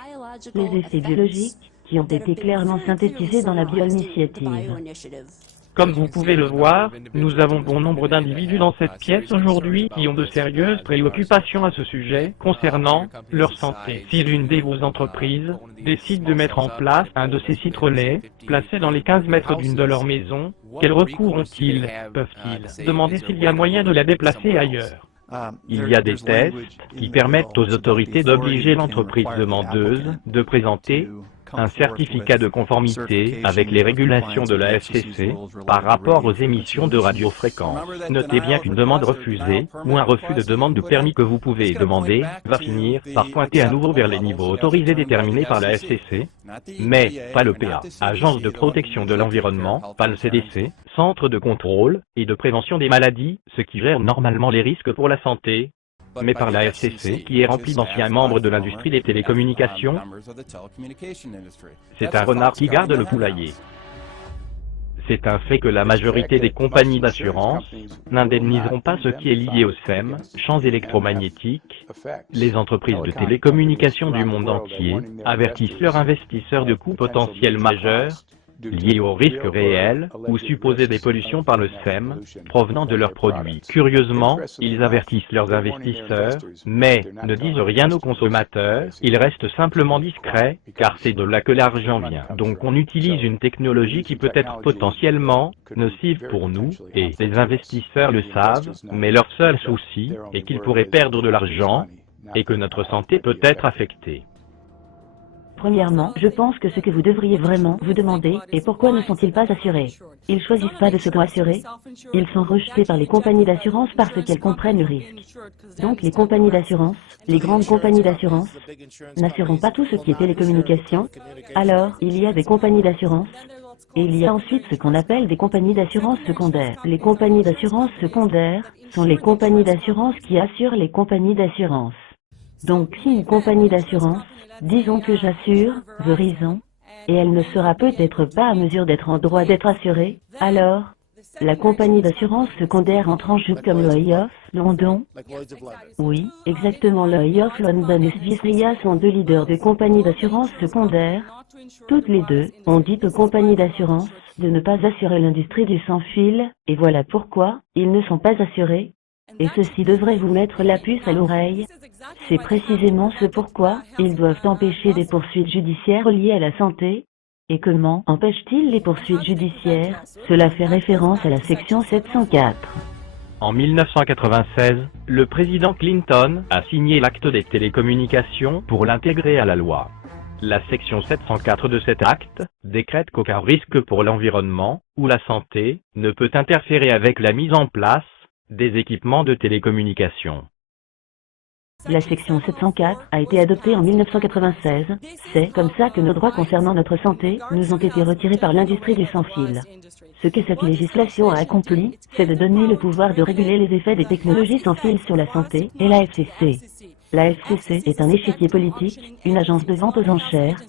les effets biologiques qui ont été clairement synthétisés dans la bioinitiative. Comme vous pouvez le voir, nous avons bon nombre d'individus dans cette pièce aujourd'hui qui ont de sérieuses préoccupations à ce sujet concernant leur santé. Si l'une de vos entreprises décide de mettre en place un de ces citronnets placés dans les 15 mètres d'une de leurs maisons, quels recours ont-ils? Peuvent-ils demander s'il y a moyen de la déplacer ailleurs? Il y a des tests qui permettent aux autorités d'obliger l'entreprise demandeuse de présenter un certificat de conformité avec les régulations de la FCC par rapport aux émissions de radiofréquences. Notez bien qu'une demande refusée ou un refus de demande de permis que vous pouvez demander va finir par pointer à nouveau vers les niveaux autorisés déterminés par la FCC, mais pas le PA, Agence de protection de l'environnement, pas le CDC, Centre de contrôle et de prévention des maladies, ce qui gère normalement les risques pour la santé, mais par la FCC, qui est remplie d'anciens membres de l'industrie des télécommunications. C'est un renard qui garde le poulailler. C'est un fait que la majorité des compagnies d'assurance n'indemniseront pas ce qui est lié au SEM, champs électromagnétiques. Les entreprises de télécommunications du monde entier avertissent leurs investisseurs de coûts potentiels majeurs liés aux risques réels ou supposés des pollutions par le SEM provenant de leurs produits. Curieusement, ils avertissent leurs investisseurs, mais ne disent rien aux consommateurs, ils restent simplement discrets, car c'est de là que l'argent vient. Donc on utilise une technologie qui peut être potentiellement nocive pour nous, et les investisseurs le savent, mais leur seul souci est qu'ils pourraient perdre de l'argent, et que notre santé peut être affectée. Premièrement, je pense que ce que vous devriez vraiment vous demander est pourquoi ne sont-ils pas assurés? Ils choisissent pas de se assurer. Ils sont rejetés par les compagnies d'assurance parce qu'elles comprennent le risque. Donc les compagnies d'assurance, les grandes compagnies d'assurance, n'assureront pas tout ce qui est télécommunications. Alors, il y a des compagnies d'assurance. Et il y a ensuite ce qu'on appelle des compagnies d'assurance secondaires. Les compagnies d'assurance secondaires sont les compagnies d'assurance qui assurent les compagnies d'assurance. Donc si une compagnie d'assurance, disons que j'assure Verizon, et elle ne sera peut-être pas à mesure d'être en droit d'être assurée, alors, la compagnie d'assurance secondaire entre en jeu comme Lloyd's of London. Oui, exactement, Lloyd's of London et SVCA sont deux leaders de compagnies d'assurance secondaires. Toutes les deux ont dit aux compagnies d'assurance de ne pas assurer l'industrie du sans-fil, et voilà pourquoi ils ne sont pas assurés. Et ceci devrait vous mettre la puce à l'oreille. C'est précisément ce pourquoi ils doivent empêcher des poursuites judiciaires liées à la santé. Et comment empêchent-ils les poursuites judiciaires? Cela fait référence à la section 704. En 1996, le président Clinton a signé l'acte des télécommunications pour l'intégrer à la loi. La section 704 de cet acte décrète qu'aucun risque pour l'environnement ou la santé ne peut interférer avec la mise en place des équipements de télécommunication. La section 704 a été adoptée en 1996. C'est comme ça que nos droits concernant notre santé nous ont été retirés par l'industrie du sans-fil. Ce que cette législation a accompli, c'est de donner le pouvoir de réguler les effets des technologies sans fil sur la santé et la FCC. La FCC est un échiquier politique, une agence de vente aux enchères.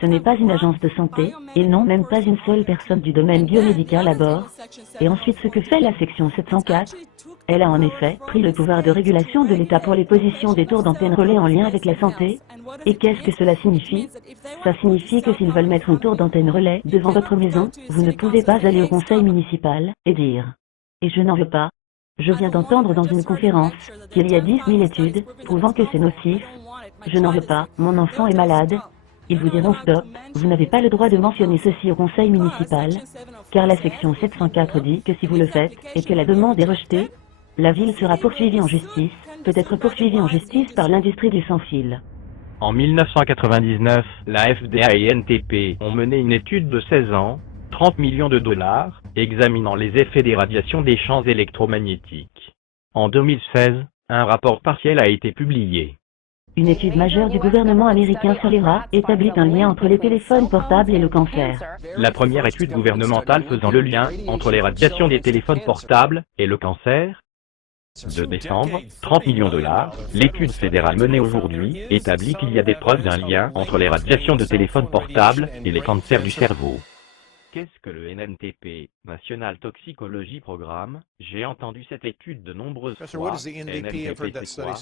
Ce n'est pas une agence de santé, ils n'ont même pas une seule personne du domaine biomédical à bord. Et ensuite ce que fait la section 704, elle a en effet pris le pouvoir de régulation de l'État pour les positions des tours d'antenne relais en lien avec la santé. Et qu'est-ce que cela signifie? Ça signifie que s'ils veulent mettre une tour d'antenne relais devant votre maison, vous ne pouvez pas aller au conseil municipal et dire « Et je n'en veux pas ». Je viens d'entendre dans une conférence qu'il y a 10 000 études prouvant que c'est nocif. Je n'en veux pas, mon enfant est malade. Ils vous diront stop, vous n'avez pas le droit de mentionner ceci au conseil municipal, car la section 704 dit que si vous le faites, et que la demande est rejetée, la ville sera poursuivie en justice, peut-être poursuivie en justice par l'industrie du sans-fil. En 1999, la FDA et NTP ont mené une étude de 16 ans, 30 millions de dollars, examinant les effets des radiations des champs électromagnétiques. En 2016, un rapport partiel a été publié. Une étude majeure du gouvernement américain sur les rats établit un lien entre les téléphones portables et le cancer. La première étude gouvernementale faisant le lien entre les radiations des téléphones portables et le cancer. 2 décembre, 30 millions de dollars. L'étude fédérale menée aujourd'hui établit qu'il y a des preuves d'un lien entre les radiations de téléphones portables et les cancers du cerveau. Qu'est-ce que le NNTP, National Toxicology Programme? J'ai entendu cette étude de nombreuses fois. NNTP, c'est quoi?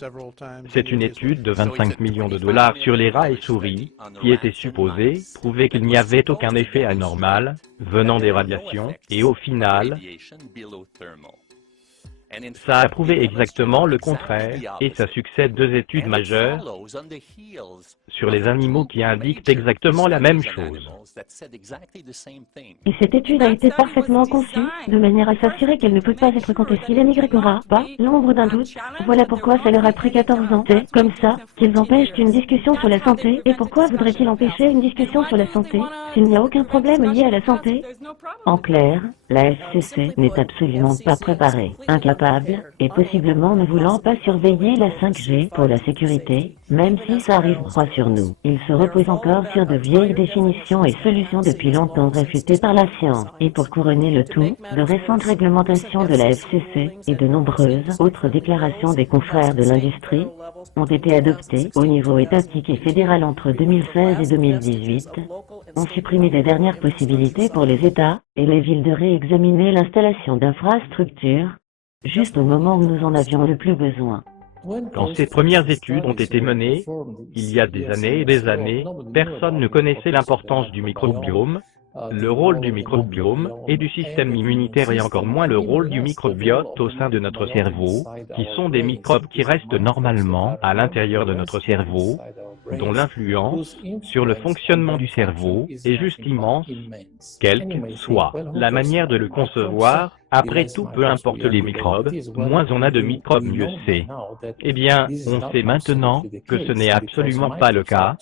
C'est une étude de 25 millions de dollars sur les rats et souris, qui était supposée prouver qu'il n'y avait aucun effet anormal venant des radiations, et au final, ça a prouvé exactement le contraire, et ça succède 2 études majeures sur les animaux qui indiquent exactement la même chose. Et cette étude a été parfaitement conçue, de manière à s'assurer qu'elle ne peut pas être contestée. Les migrants n'aura pas l'ombre d'un doute. Voilà pourquoi ça leur a pris 14 ans. C'est comme ça qu'ils empêchent une discussion sur la santé. Et pourquoi voudraient-ils empêcher une discussion sur la santé s'il n'y a aucun problème lié à la santé? En clair, la FCC n'est absolument pas préparée, incapable, et possiblement ne voulant pas surveiller la 5G pour la sécurité, même si ça arrive droit sur nous. Il se repose encore sur de vieilles définitions et solutions depuis longtemps réfutées par la science. Et pour couronner le tout, de récentes réglementations de la FCC et de nombreuses autres déclarations des confrères de l'industrie ont été adoptées au niveau étatique et fédéral entre 2016 et 2018. ont supprimé les dernières possibilités pour les États et les villes de réexaminer l'installation d'infrastructures, juste au moment où nous en avions le plus besoin. Quand ces premières études ont été menées, il y a des années, personne ne connaissait l'importance du microbiome, le rôle du microbiome et du système immunitaire et encore moins le rôle du microbiote au sein de notre cerveau, qui sont des microbes qui restent normalement à l'intérieur de notre cerveau, dont l'influence sur le fonctionnement du cerveau est juste immense, quelle que soit la manière de le concevoir. Après tout, peu importe les microbes, moins on a de microbes, mieux c'est. Eh bien, on sait maintenant que ce n'est absolument pas le cas.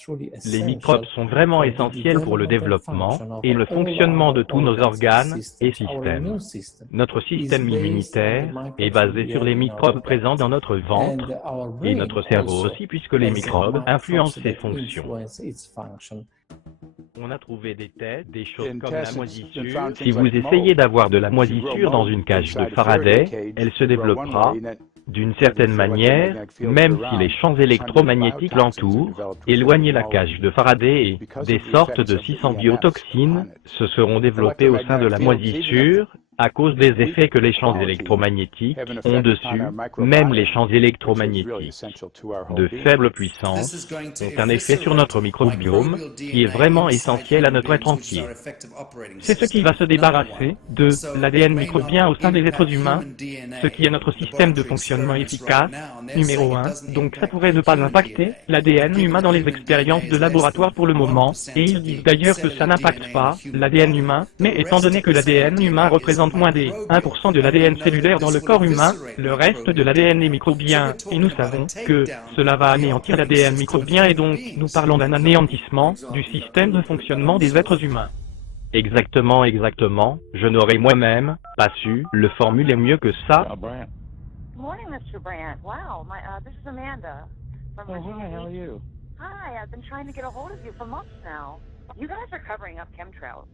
Les microbes sont vraiment essentiels pour le développement et le fonctionnement de tous nos organes et systèmes. Notre système immunitaire est basé sur les microbes présents dans notre ventre et notre cerveau aussi, puisque les microbes influencent ses fonctions. On a trouvé des têtes, des choses comme la moisissure. Si vous essayez d'avoir de la moisissure dans une cage de Faraday, elle se développera d'une certaine manière, même si les champs électromagnétiques l'entourent. Éloignez la cage de Faraday et des sortes de 600 biotoxines se seront développées au sein de la moisissure à cause des effets que les champs électromagnétiques ont dessus. Même les champs électromagnétiques de faible puissance ont un effet sur notre microbiome qui est vraiment essentiel à notre être entier. C'est ce qui va se débarrasser de l'ADN microbien au sein des êtres humains, ce qui est notre système de fonctionnement efficace, numéro 1. Donc ça pourrait ne pas impacter l'ADN humain dans les expériences de laboratoire pour le moment, et ils disent d'ailleurs que ça n'impacte pas l'ADN humain, mais étant donné que l'ADN humain représente moins des 1% de l'ADN cellulaire dans le corps humain, le reste de l'ADN est microbien, et nous savons que cela va anéantir l'ADN microbien et donc nous parlons d'un anéantissement du système de fonctionnement des êtres humains. Exactement, je n'aurais moi-même pas su le formuler mieux que ça. Morning, Mr. Brandt. Wow, this is Amanda from Virginia. Hi, how are you? Hi, I've been trying to get a hold of you for months now. You guys are covering up chemtrails.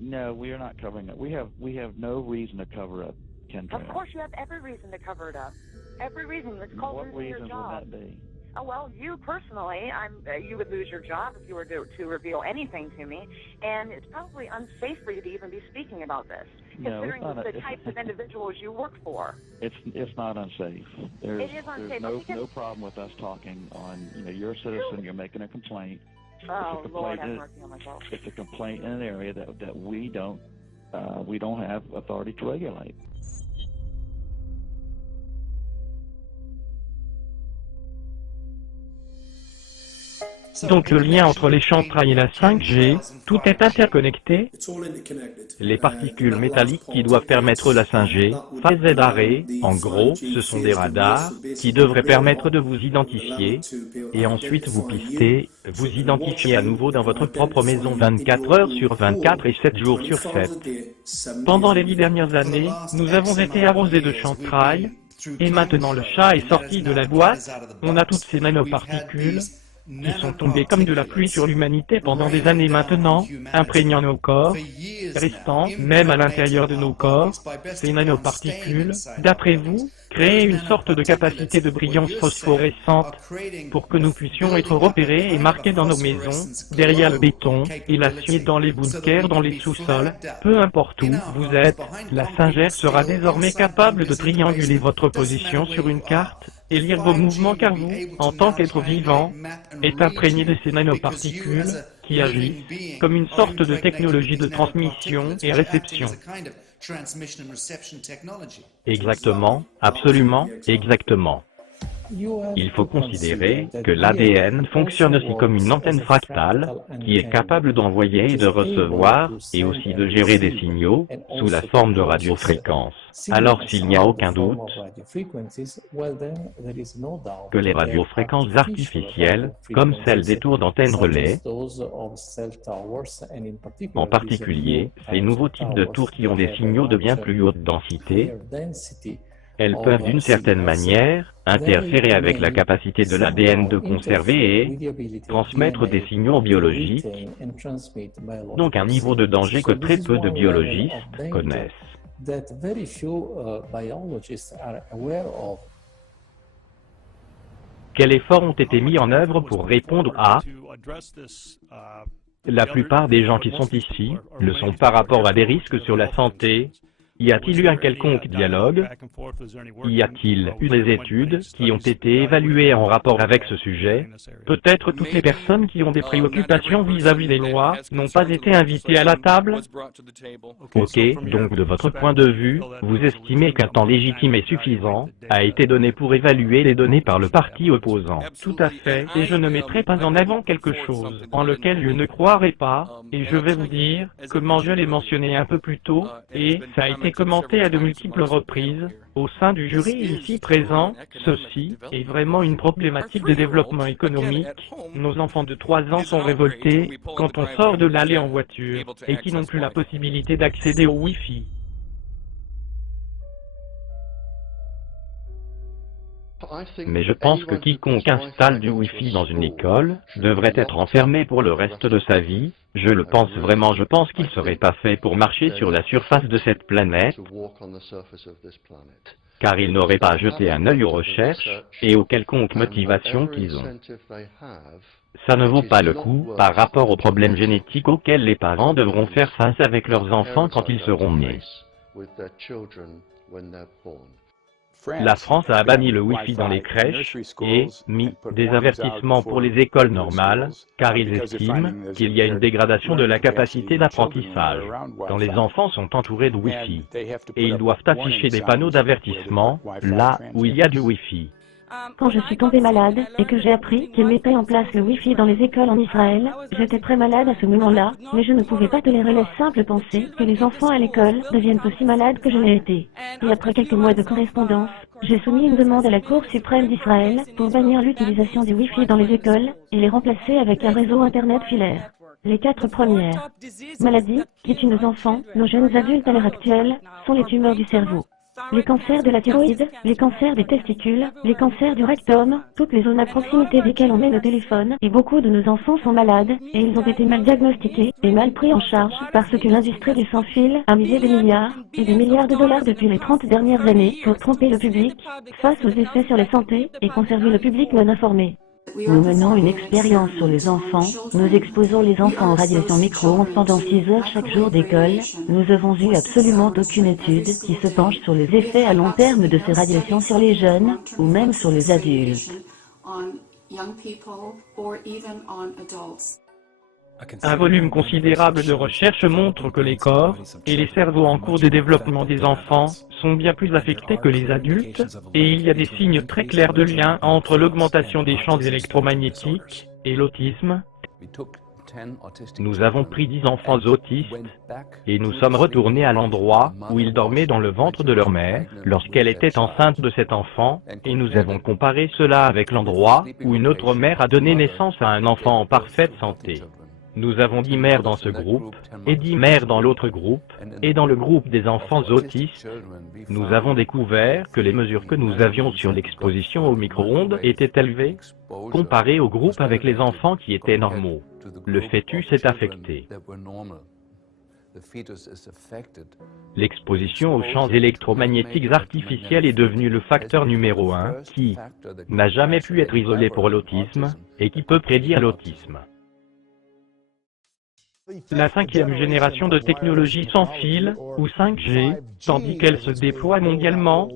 No, we are not covering it. We have no reason to cover up chemtrails. Of course, you have every reason to cover it up. Every reason. It's called What losing your reasons job. would that be? Oh, well, you personally, you would lose your job if you were to reveal anything to me, and it's probably unsafe for you to even be speaking about this, No, considering it's not the types of individuals you work for. It's not unsafe. It is unsafe. There's no problem with us talking on. You're a citizen. You're making a complaint. Oh, Lord, have mercy on myself. It's a complaint in an area that we don't have authority to regulate. Donc le lien entre les chantrailles et la 5G, tout est interconnecté. Les particules métalliques qui doivent permettre la 5G, phase d'arrêt, en gros, ce sont des radars qui devraient permettre de vous identifier et ensuite vous pister, vous identifier à nouveau dans votre propre maison 24 heures sur 24 et 7 jours sur 7. Pendant les 10 dernières années, nous avons été arrosés de chantrailles et maintenant le chat est sorti de la boîte, on a toutes ces nanoparticules qui sont tombés comme de la pluie sur l'humanité pendant des années maintenant, imprégnant nos corps, restant même à l'intérieur de nos corps, ces nanoparticules, d'après vous, créer une sorte de capacité de brillance phosphorescente pour que nous puissions être repérés et marqués dans nos maisons, derrière le béton et l'acier, dans les bunkers, dans les sous-sols, peu importe où vous êtes, la 5G sera désormais capable de trianguler votre position sur une carte et lire vos mouvements car vous, en tant qu'être vivant, êtes imprégné de ces nanoparticules qui agissent comme une sorte de technologie de transmission et réception. Exactement, absolument, exactement. Il faut considérer que l'ADN fonctionne aussi comme une antenne fractale qui est capable d'envoyer et de recevoir et aussi de gérer des signaux sous la forme de radiofréquences. Alors s'il n'y a aucun doute que les radiofréquences artificielles, comme celles des tours d'antenne relais, en particulier ces nouveaux types de tours qui ont des signaux de bien plus haute densité, elles peuvent d'une certaine manière interférer avec la capacité de l'ADN de conserver et transmettre des signaux biologiques, donc un niveau de danger que très peu de biologistes connaissent. Quels efforts ont été mis en œuvre pour répondre à La plupart des gens qui sont ici le sont par rapport à des risques sur la santé. Y a-t-il eu un quelconque dialogue? Y a-t-il eu des études qui ont été évaluées en rapport avec ce sujet? Peut-être toutes les personnes qui ont des préoccupations vis-à-vis des lois n'ont pas été invitées à la table? Ok, donc de votre point de vue, vous estimez qu'un temps légitime et suffisant a été donné pour évaluer les données par le parti opposant. Tout à fait, et je ne mettrai pas en avant quelque chose en lequel je ne croirais pas, et je vais vous dire comment je l'ai mentionné un peu plus tôt, et ça a été commenté à de multiples reprises au sein du jury ici présent. Ceci est vraiment une problématique de développement économique. Nos enfants de 3 ans sont révoltés quand on sort de l'allée en voiture et qui n'ont plus la possibilité d'accéder au Wi-Fi. Mais je pense que quiconque installe du Wi-Fi dans une école devrait être enfermé pour le reste de sa vie. Je le pense vraiment, je pense qu'il ne serait pas fait pour marcher sur la surface de cette planète, car ils n'auraient pas jeté un œil aux recherches et aux quelconques motivations qu'ils ont. Ça ne vaut pas le coup par rapport aux problèmes génétiques auxquels les parents devront faire face avec leurs enfants quand ils seront nés. La France a banni le Wi-Fi dans les crèches et mis des avertissements pour les écoles normales, car ils estiment qu'il y a une dégradation de la capacité d'apprentissage quand les enfants sont entourés de Wi-Fi. Et ils doivent afficher des panneaux d'avertissement là où il y a du Wi-Fi. Quand je suis tombée malade et que j'ai appris qu'ils mettaient en place le Wi-Fi dans les écoles en Israël, j'étais très malade à ce moment-là, mais je ne pouvais pas tolérer la simple pensée que les enfants à l'école deviennent aussi malades que je l'ai été. Et après quelques mois de correspondance, j'ai soumis une demande à la Cour suprême d'Israël pour bannir l'utilisation du Wi-Fi dans les écoles et les remplacer avec un réseau Internet filaire. Les 4 premières maladies qui tuent nos enfants, nos jeunes adultes à l'heure actuelle, sont les tumeurs du cerveau, les cancers de la thyroïde, les cancers des testicules, les cancers du rectum, toutes les zones à proximité desquelles on met le téléphone, et beaucoup de nos enfants sont malades, et ils ont été mal diagnostiqués et mal pris en charge parce que l'industrie du sans-fil a misé des milliards et des milliards de dollars depuis les 30 dernières années pour tromper le public face aux effets sur la santé et conserver le public non informé. Nous menons une expérience sur les enfants, nous exposons les enfants aux radiations micro-ondes pendant 6 heures chaque jour d'école. Nous avons eu absolument aucune étude qui se penche sur les effets à long terme de ces radiations sur les jeunes, ou même sur les adultes. Un volume considérable de recherches montre que les corps et les cerveaux en cours de développement des enfants sont bien plus affectés que les adultes, et il y a des signes très clairs de lien entre l'augmentation des champs électromagnétiques et l'autisme. Nous avons pris 10 enfants autistes et nous sommes retournés à l'endroit où ils dormaient dans le ventre de leur mère lorsqu'elle était enceinte de cet enfant, et nous avons comparé cela avec l'endroit où une autre mère a donné naissance à un enfant en parfaite santé. Nous avons 10 mères dans ce groupe, et 10 mères dans l'autre groupe, et dans le groupe des enfants autistes, nous avons découvert que les mesures que nous avions sur l'exposition au micro-ondes étaient élevées, comparées au groupe avec les enfants qui étaient normaux. Le fœtus est affecté. L'exposition aux champs électromagnétiques artificiels est devenue le facteur numéro 1 qui n'a jamais pu être isolé pour l'autisme, et qui peut prédire l'autisme. La 5e génération de technologie sans fil, ou 5G, tandis qu'elle se déploie mondialement,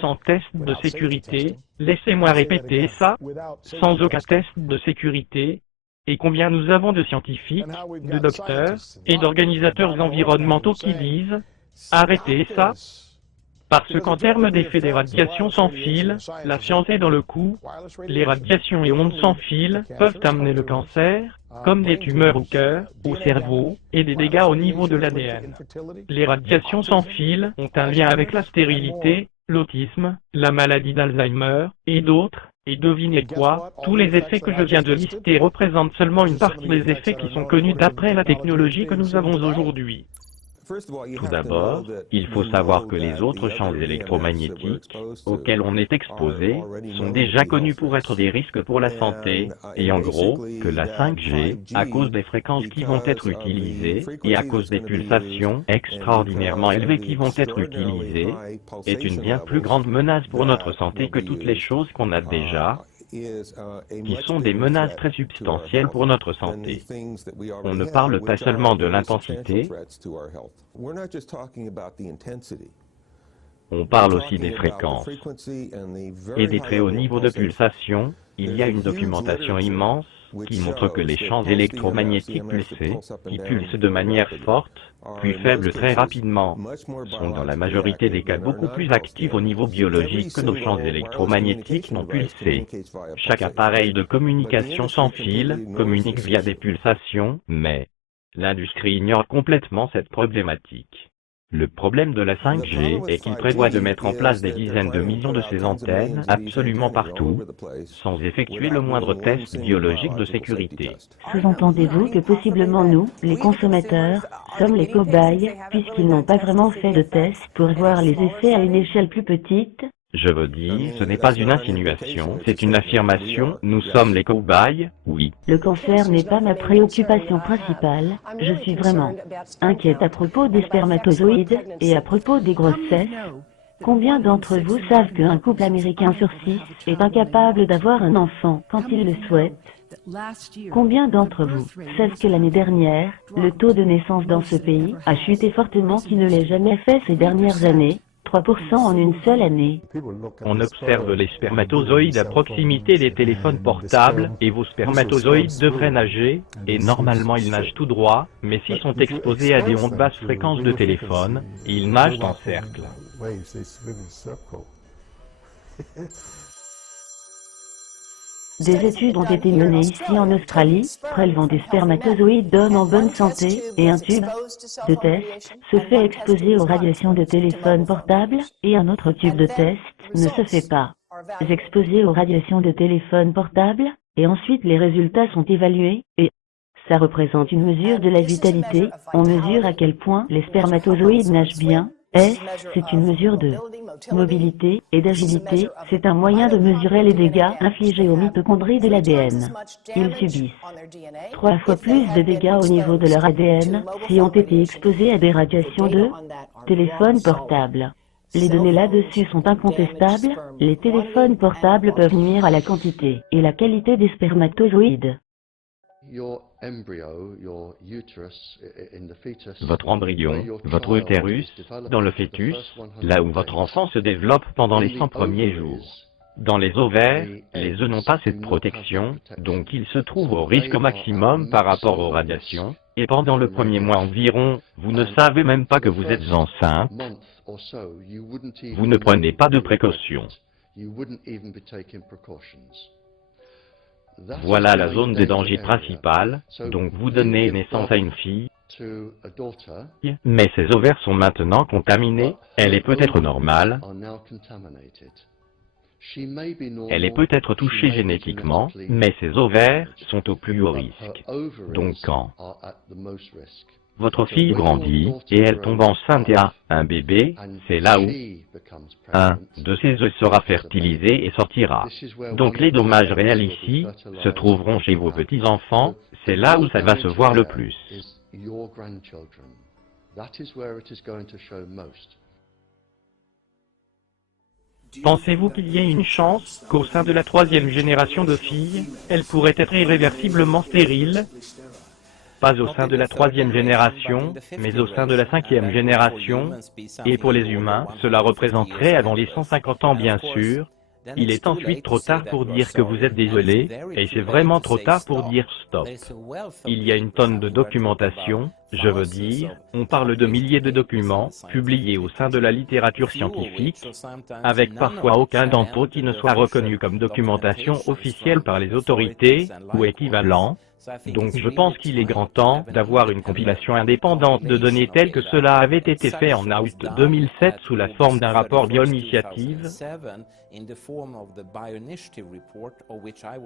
sans test de sécurité, laissez-moi répéter ça, sans aucun test de sécurité, et combien nous avons de scientifiques, de docteurs, et d'organisateurs environnementaux qui disent « Arrêtez ça ». Parce qu'en termes d'effet des radiations sans fil, la science est dans le coup. Les radiations et ondes sans fil peuvent amener le cancer, comme des tumeurs au cœur, au cerveau, et des dégâts au niveau de l'ADN. Les radiations sans fil ont un lien avec la stérilité, l'autisme, la maladie d'Alzheimer, et d'autres. Et devinez quoi, tous les effets que je viens de lister représentent seulement une partie des effets qui sont connus d'après la technologie que nous avons aujourd'hui. Tout d'abord, il faut savoir que les autres champs électromagnétiques auxquels on est exposé sont déjà connus pour être des risques pour la santé, et en gros, que la 5G, à cause des fréquences qui vont être utilisées, et à cause des pulsations extraordinairement élevées qui vont être utilisées, est une bien plus grande menace pour notre santé que toutes les choses qu'on a déjà. qui sont des menaces très substantielles pour notre santé. On ne parle pas seulement de l'intensité, on parle aussi des fréquences et des très hauts niveaux de pulsation. Il y a une documentation immense qui montre que les champs électromagnétiques pulsés, qui pulsent de manière forte, puis faibles très rapidement, sont dans la majorité des cas beaucoup plus actifs au niveau biologique que nos champs électromagnétiques non pulsés. Chaque appareil de communication sans fil communique via des pulsations, mais l'industrie ignore complètement cette problématique. Le problème de la 5G est qu'il prévoit de mettre en place des dizaines de millions de ces antennes absolument partout, sans effectuer le moindre test biologique de sécurité. Sous-entendez-vous que possiblement nous, les consommateurs, sommes les cobayes, puisqu'ils n'ont pas vraiment fait de tests pour voir les effets à une échelle plus petite? Je veux dire, ce n'est pas une insinuation, c'est une affirmation, nous sommes les cobayes, oui. Le cancer n'est pas ma préoccupation principale, je suis vraiment inquiète à propos des spermatozoïdes et à propos des grossesses. Combien d'entre vous savent qu'un couple américain sur 6 est incapable d'avoir un enfant quand il le souhaite? Combien d'entre vous savent que l'année dernière, le taux de naissance dans ce pays a chuté fortement qui ne l'ait jamais fait ces dernières années? 3% en une seule année. On observe les spermatozoïdes à proximité des téléphones portables, et vos spermatozoïdes devraient nager, et normalement ils nagent tout droit, mais s'ils sont exposés à des ondes basses fréquences de téléphone, ils nagent en cercle. Des études ont été menées ici en Australie, prélevant des spermatozoïdes d'hommes en bonne santé, et un tube de test se fait exposer aux radiations de téléphone portable, et un autre tube de test ne se fait pas exposer aux radiations de téléphone portable, et ensuite les résultats sont évalués, et ça représente une mesure de la vitalité, on mesure à quel point les spermatozoïdes nagent bien. C'est une mesure de mobilité et d'agilité, c'est un moyen de mesurer les dégâts infligés aux mitochondries de l'ADN. Ils subissent 3 fois plus de dégâts au niveau de leur ADN si ont été exposés à des radiations de téléphone portable. Les données là-dessus sont incontestables, les téléphones portables peuvent nuire à la quantité et la qualité des spermatozoïdes. Votre embryon, votre utérus, dans le fœtus, là où votre enfant se développe pendant les 100 premiers jours. Dans les ovaires, les œufs n'ont pas cette protection, donc ils se trouvent au risque maximum par rapport aux radiations, et pendant le premier mois environ, vous ne savez même pas que vous êtes enceinte, vous ne prenez pas de précautions. Voilà la zone de danger principale, donc vous donnez naissance à une fille, mais ses ovaires sont maintenant contaminés, elle est peut-être normale, elle est peut-être touchée génétiquement, mais ses ovaires sont au plus haut risque. Donc quand votre fille grandit et elle tombe enceinte et a un bébé, c'est là où un de ses œufs sera fertilisé et sortira. Donc les dommages réels ici se trouveront chez vos petits-enfants, c'est là où ça va se voir le plus. Pensez-vous qu'il y ait une chance qu'au sein de la 3e génération de filles, elles pourraient être irréversiblement stériles? Pas au sein de la 3e génération, mais au sein de la 5e génération, et pour les humains, cela représenterait avant les 150 ans bien sûr. Il est ensuite trop tard pour dire que vous êtes désolé, et c'est vraiment trop tard pour dire stop. Il y a une tonne de documentation, je veux dire, on parle de milliers de documents, publiés au sein de la littérature scientifique, avec parfois aucun d'entre eux qui ne soit reconnu comme documentation officielle par les autorités, ou équivalent. Donc je pense qu'il est grand temps d'avoir une compilation indépendante de données telles que cela avait été fait en août 2007 sous la forme d'un rapport Bioinitiative,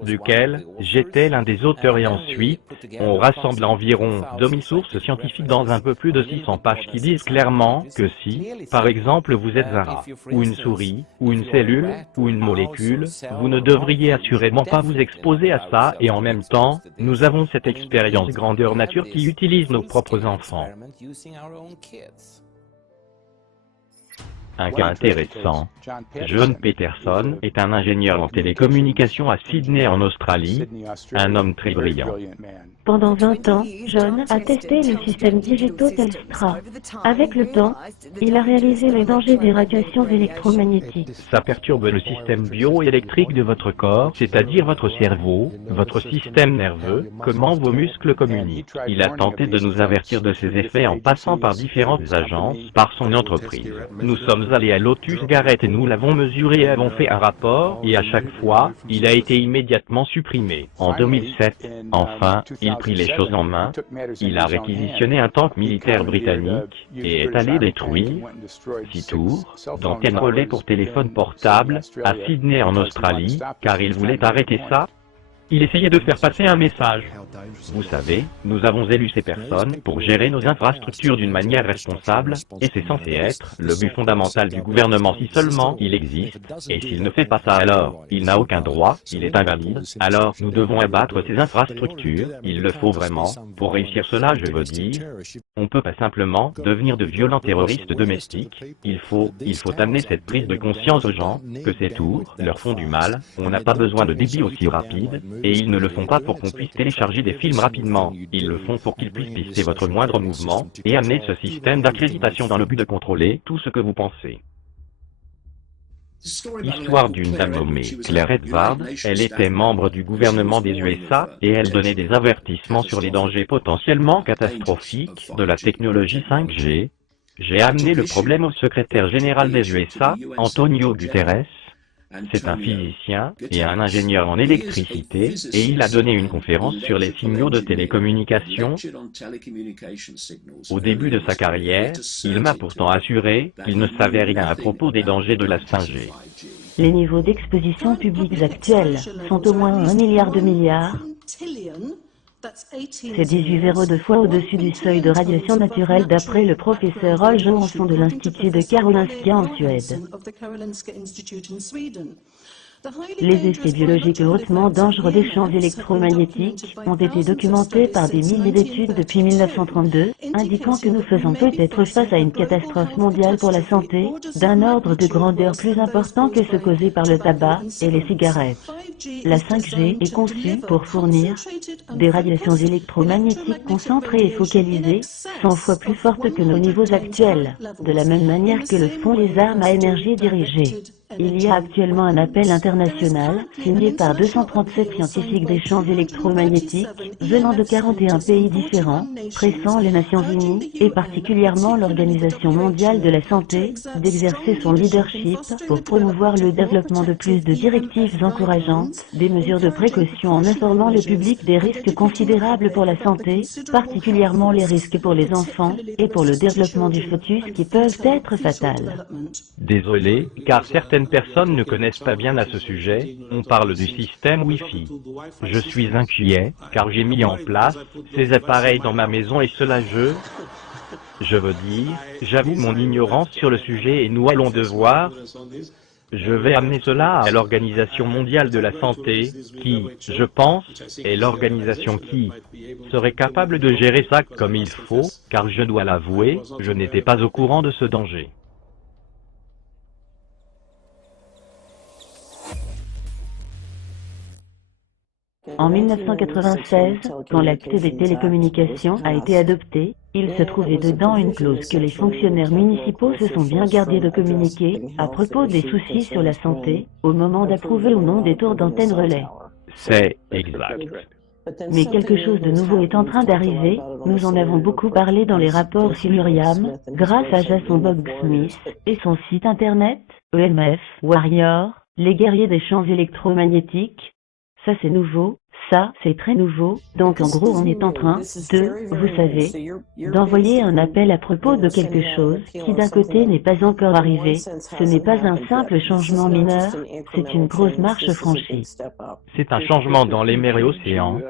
duquel j'étais l'un des auteurs, et ensuite, on rassemble environ 2000 sources scientifiques dans un peu plus de 600 pages qui disent clairement que si, par exemple, vous êtes un rat, ou une souris, ou une cellule, ou une molécule, vous ne devriez assurément pas vous exposer à ça, et en même temps, nous avons cette expérience grandeur nature qui utilise nos propres enfants. Un cas intéressant. John Peterson est un ingénieur en télécommunications à Sydney en Australie, un homme très brillant. Pendant 20 ans, John a testé le système Digito Telstra. Avec le temps, il a réalisé les dangers des radiations électromagnétiques. Ça perturbe le système bioélectrique de votre corps, c'est-à-dire votre cerveau, votre système nerveux, comment vos muscles communiquent. Il a tenté de nous avertir de ces effets en passant par différentes agences, par son entreprise. Nous sommes allés à Lotus Garrett et nous l'avons mesuré et avons fait un rapport, et à chaque fois, il a été immédiatement supprimé. En 2007, enfin, il prit les choses en main, il a réquisitionné un tank militaire britannique et est allé détruire 6 tours d'antennes relais pour téléphone portable à Sydney en Australie, car il voulait arrêter ça. Il essayait de faire passer un message. Vous savez, nous avons élu ces personnes pour gérer nos infrastructures d'une manière responsable, et c'est censé être le but fondamental du gouvernement si seulement il existe, et s'il ne fait pas ça alors, il n'a aucun droit, il est invalide, alors nous devons abattre ces infrastructures, il le faut vraiment, pour réussir cela je veux dire, on peut pas simplement devenir de violents terroristes domestiques, il faut amener cette prise de conscience aux gens, que ces tours leur font du mal, on n'a pas besoin de débit aussi rapide, et ils ne le font pas pour qu'on puisse télécharger des films rapidement, ils le font pour qu'ils puissent pister votre moindre mouvement, et amener ce système d'accréditation dans le but de contrôler tout ce que vous pensez. Histoire d'une dame nommée Claire Edwards, elle était membre du gouvernement des USA, et elle donnait des avertissements sur les dangers potentiellement catastrophiques de la technologie 5G. J'ai amené le problème au secrétaire général des USA, Antonio Guterres. C'est un physicien et un ingénieur en électricité, et il a donné une conférence sur les signaux de télécommunication. Au début de sa carrière, il m'a pourtant assuré qu'il ne savait rien à propos des dangers de la 5G. Les niveaux d'exposition publics actuels sont au moins 1 milliard de milliards. C'est 18,2 fois au-dessus du seuil de radiation naturelle d'après le professeur Rolf Johansson de l'Institut de Karolinska en Suède. Les effets biologiques hautement dangereux des champs électromagnétiques ont été documentés par des milliers d'études depuis 1932, indiquant que nous faisons peut-être face à une catastrophe mondiale pour la santé, d'un ordre de grandeur plus important que ce causé par le tabac et les cigarettes. La 5G est conçue pour fournir des radiations électromagnétiques concentrées et focalisées, 100 fois plus fortes que nos niveaux actuels, de la même manière que le font les armes à énergie dirigée. Il y a actuellement un appel international, signé par 237 scientifiques des champs électromagnétiques, venant de 41 pays différents, pressant les Nations Unies, et particulièrement l'Organisation mondiale de la santé, d'exercer son leadership pour promouvoir le développement de plus de directives encourageantes, des mesures de précaution en informant le public des risques considérables pour la santé, particulièrement les risques pour les enfants, et pour le développement du fœtus qui peuvent être fatals. Désolé, car certaines personnes ne connaissent pas bien à ce sujet, on parle du système Wi-Fi. Je suis inquiet, car j'ai mis en place ces appareils dans ma maison et cela je veux dire, j'avoue mon ignorance sur le sujet et nous allons devoir... Je vais amener cela à l'Organisation mondiale de la santé, qui, je pense, est l'organisation qui serait capable de gérer ça comme il faut, car je dois l'avouer, je n'étais pas au courant de ce danger. En 1996, quand l'acte des télécommunications a été adopté, il se trouvait dedans une clause que les fonctionnaires municipaux se sont bien gardés de communiquer, à propos des soucis sur la santé, au moment d'approuver ou non des tours d'antenne relais. C'est exact. Mais quelque chose de nouveau est en train d'arriver, nous en avons beaucoup parlé dans les rapports Silurium, grâce à Jason Bogg-Smith et son site internet, EMF Warrior, les guerriers des champs électromagnétiques. Ça c'est nouveau, ça c'est très nouveau, donc en gros on est en train de, vous savez, d'envoyer un appel à propos de quelque chose qui d'un côté n'est pas encore arrivé, ce n'est pas un simple changement mineur, c'est une grosse marche franchie. C'est un changement dans les mers et océans,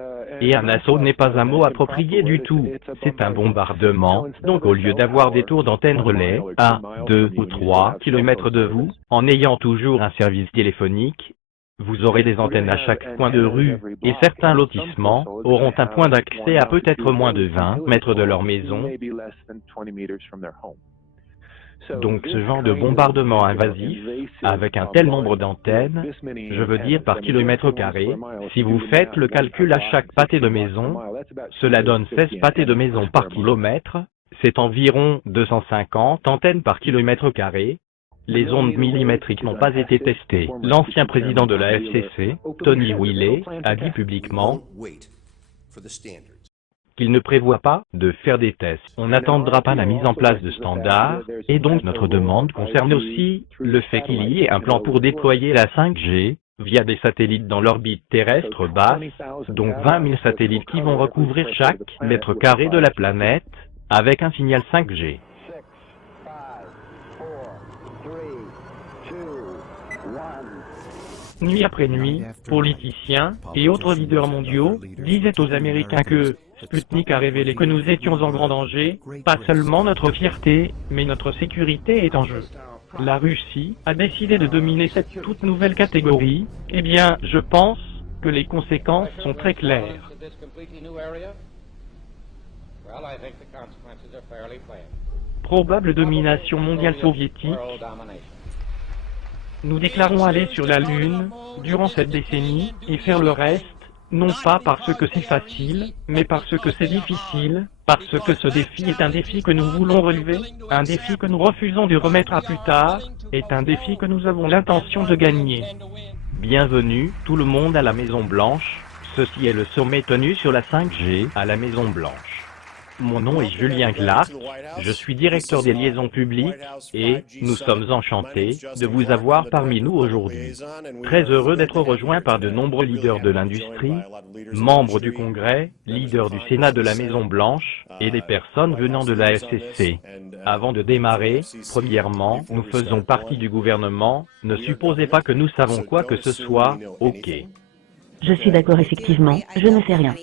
et un assaut n'est pas un mot approprié du tout, c'est un bombardement, donc au lieu d'avoir des tours d'antenne relais, à 2 ou 3 km de vous, en ayant toujours un service téléphonique, vous aurez des antennes à chaque coin de rue, et certains lotissements auront un point d'accès à peut-être moins de 20 mètres de leur maison. Donc ce genre de bombardement invasif, avec un tel nombre d'antennes, je veux dire par kilomètre carré, si vous faites le calcul à chaque pâté de maison, cela donne 16 pâtés de maison par kilomètre, c'est environ 250 antennes par kilomètre carré. Les ondes millimétriques n'ont pas été testées. L'ancien président de la FCC, Tony Wiley, a dit publiquement qu'il ne prévoit pas de faire des tests. On n'attendra pas la mise en place de standards, et donc notre demande concerne aussi le fait qu'il y ait un plan pour déployer la 5G via des satellites dans l'orbite terrestre basse, donc 20 000 satellites qui vont recouvrir chaque mètre carré de la planète avec un signal 5G. Nuit après nuit, politiciens et autres leaders mondiaux disaient aux Américains que Sputnik a révélé que nous étions en grand danger, pas seulement notre fierté, mais notre sécurité est en jeu. La Russie a décidé de dominer cette toute nouvelle catégorie. Eh bien, je pense que les conséquences sont très claires. Probable domination mondiale soviétique. Nous déclarons aller sur la Lune durant cette décennie et faire le reste, non pas parce que c'est facile, mais parce que c'est difficile, parce que ce défi est un défi que nous voulons relever, un défi que nous refusons de remettre à plus tard, est un défi que nous avons l'intention de gagner. Bienvenue, tout le monde à la Maison Blanche. Ceci est le sommet tenu sur la 5G à la Maison Blanche. Mon nom est Julien Clark, je suis directeur des liaisons publiques et nous sommes enchantés de vous avoir parmi nous aujourd'hui. Très heureux d'être rejoint par de nombreux leaders de l'industrie, membres du Congrès, leaders du Sénat de la Maison Blanche et des personnes venant de la FCC. Avant de démarrer, premièrement, nous faisons partie du gouvernement, ne supposez pas que nous savons quoi que ce soit, ok. Je suis d'accord effectivement, je ne sais rien.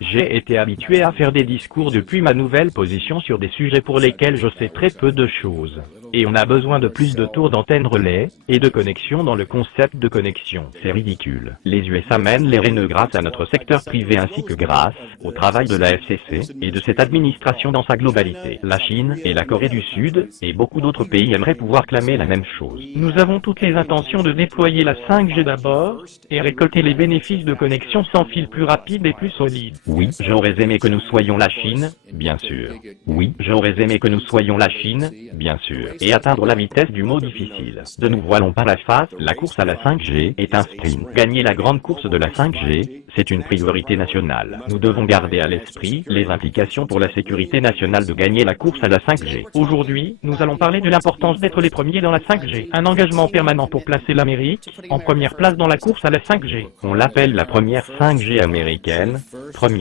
J'ai été habitué à faire des discours depuis ma nouvelle position sur des sujets pour lesquels je sais très peu de choses. Et on a besoin de plus de tours d'antenne relais et de connexion dans le concept de connexion. C'est ridicule. Les USA mènent les rênes grâce à notre secteur privé ainsi que grâce au travail de la FCC et de cette administration dans sa globalité. La Chine et la Corée du Sud et beaucoup d'autres pays aimeraient pouvoir clamer la même chose. Nous avons toutes les intentions de déployer la 5G d'abord et récolter les bénéfices de connexion sans fil plus rapide et plus solide. Oui, j'aurais aimé que nous soyons la Chine, bien sûr. Oui, j'aurais aimé que nous soyons la Chine, bien sûr. Et atteindre la vitesse du mot difficile. Ne nous voilons pas la face, la course à la 5G est un sprint. Gagner la grande course de la 5G, c'est une priorité nationale. Nous devons garder à l'esprit les implications pour la sécurité nationale de gagner la course à la 5G. Aujourd'hui, nous allons parler de l'importance d'être les premiers dans la 5G. Un engagement permanent pour placer l'Amérique en première place dans la course à la 5G. On l'appelle la première 5G américaine, première.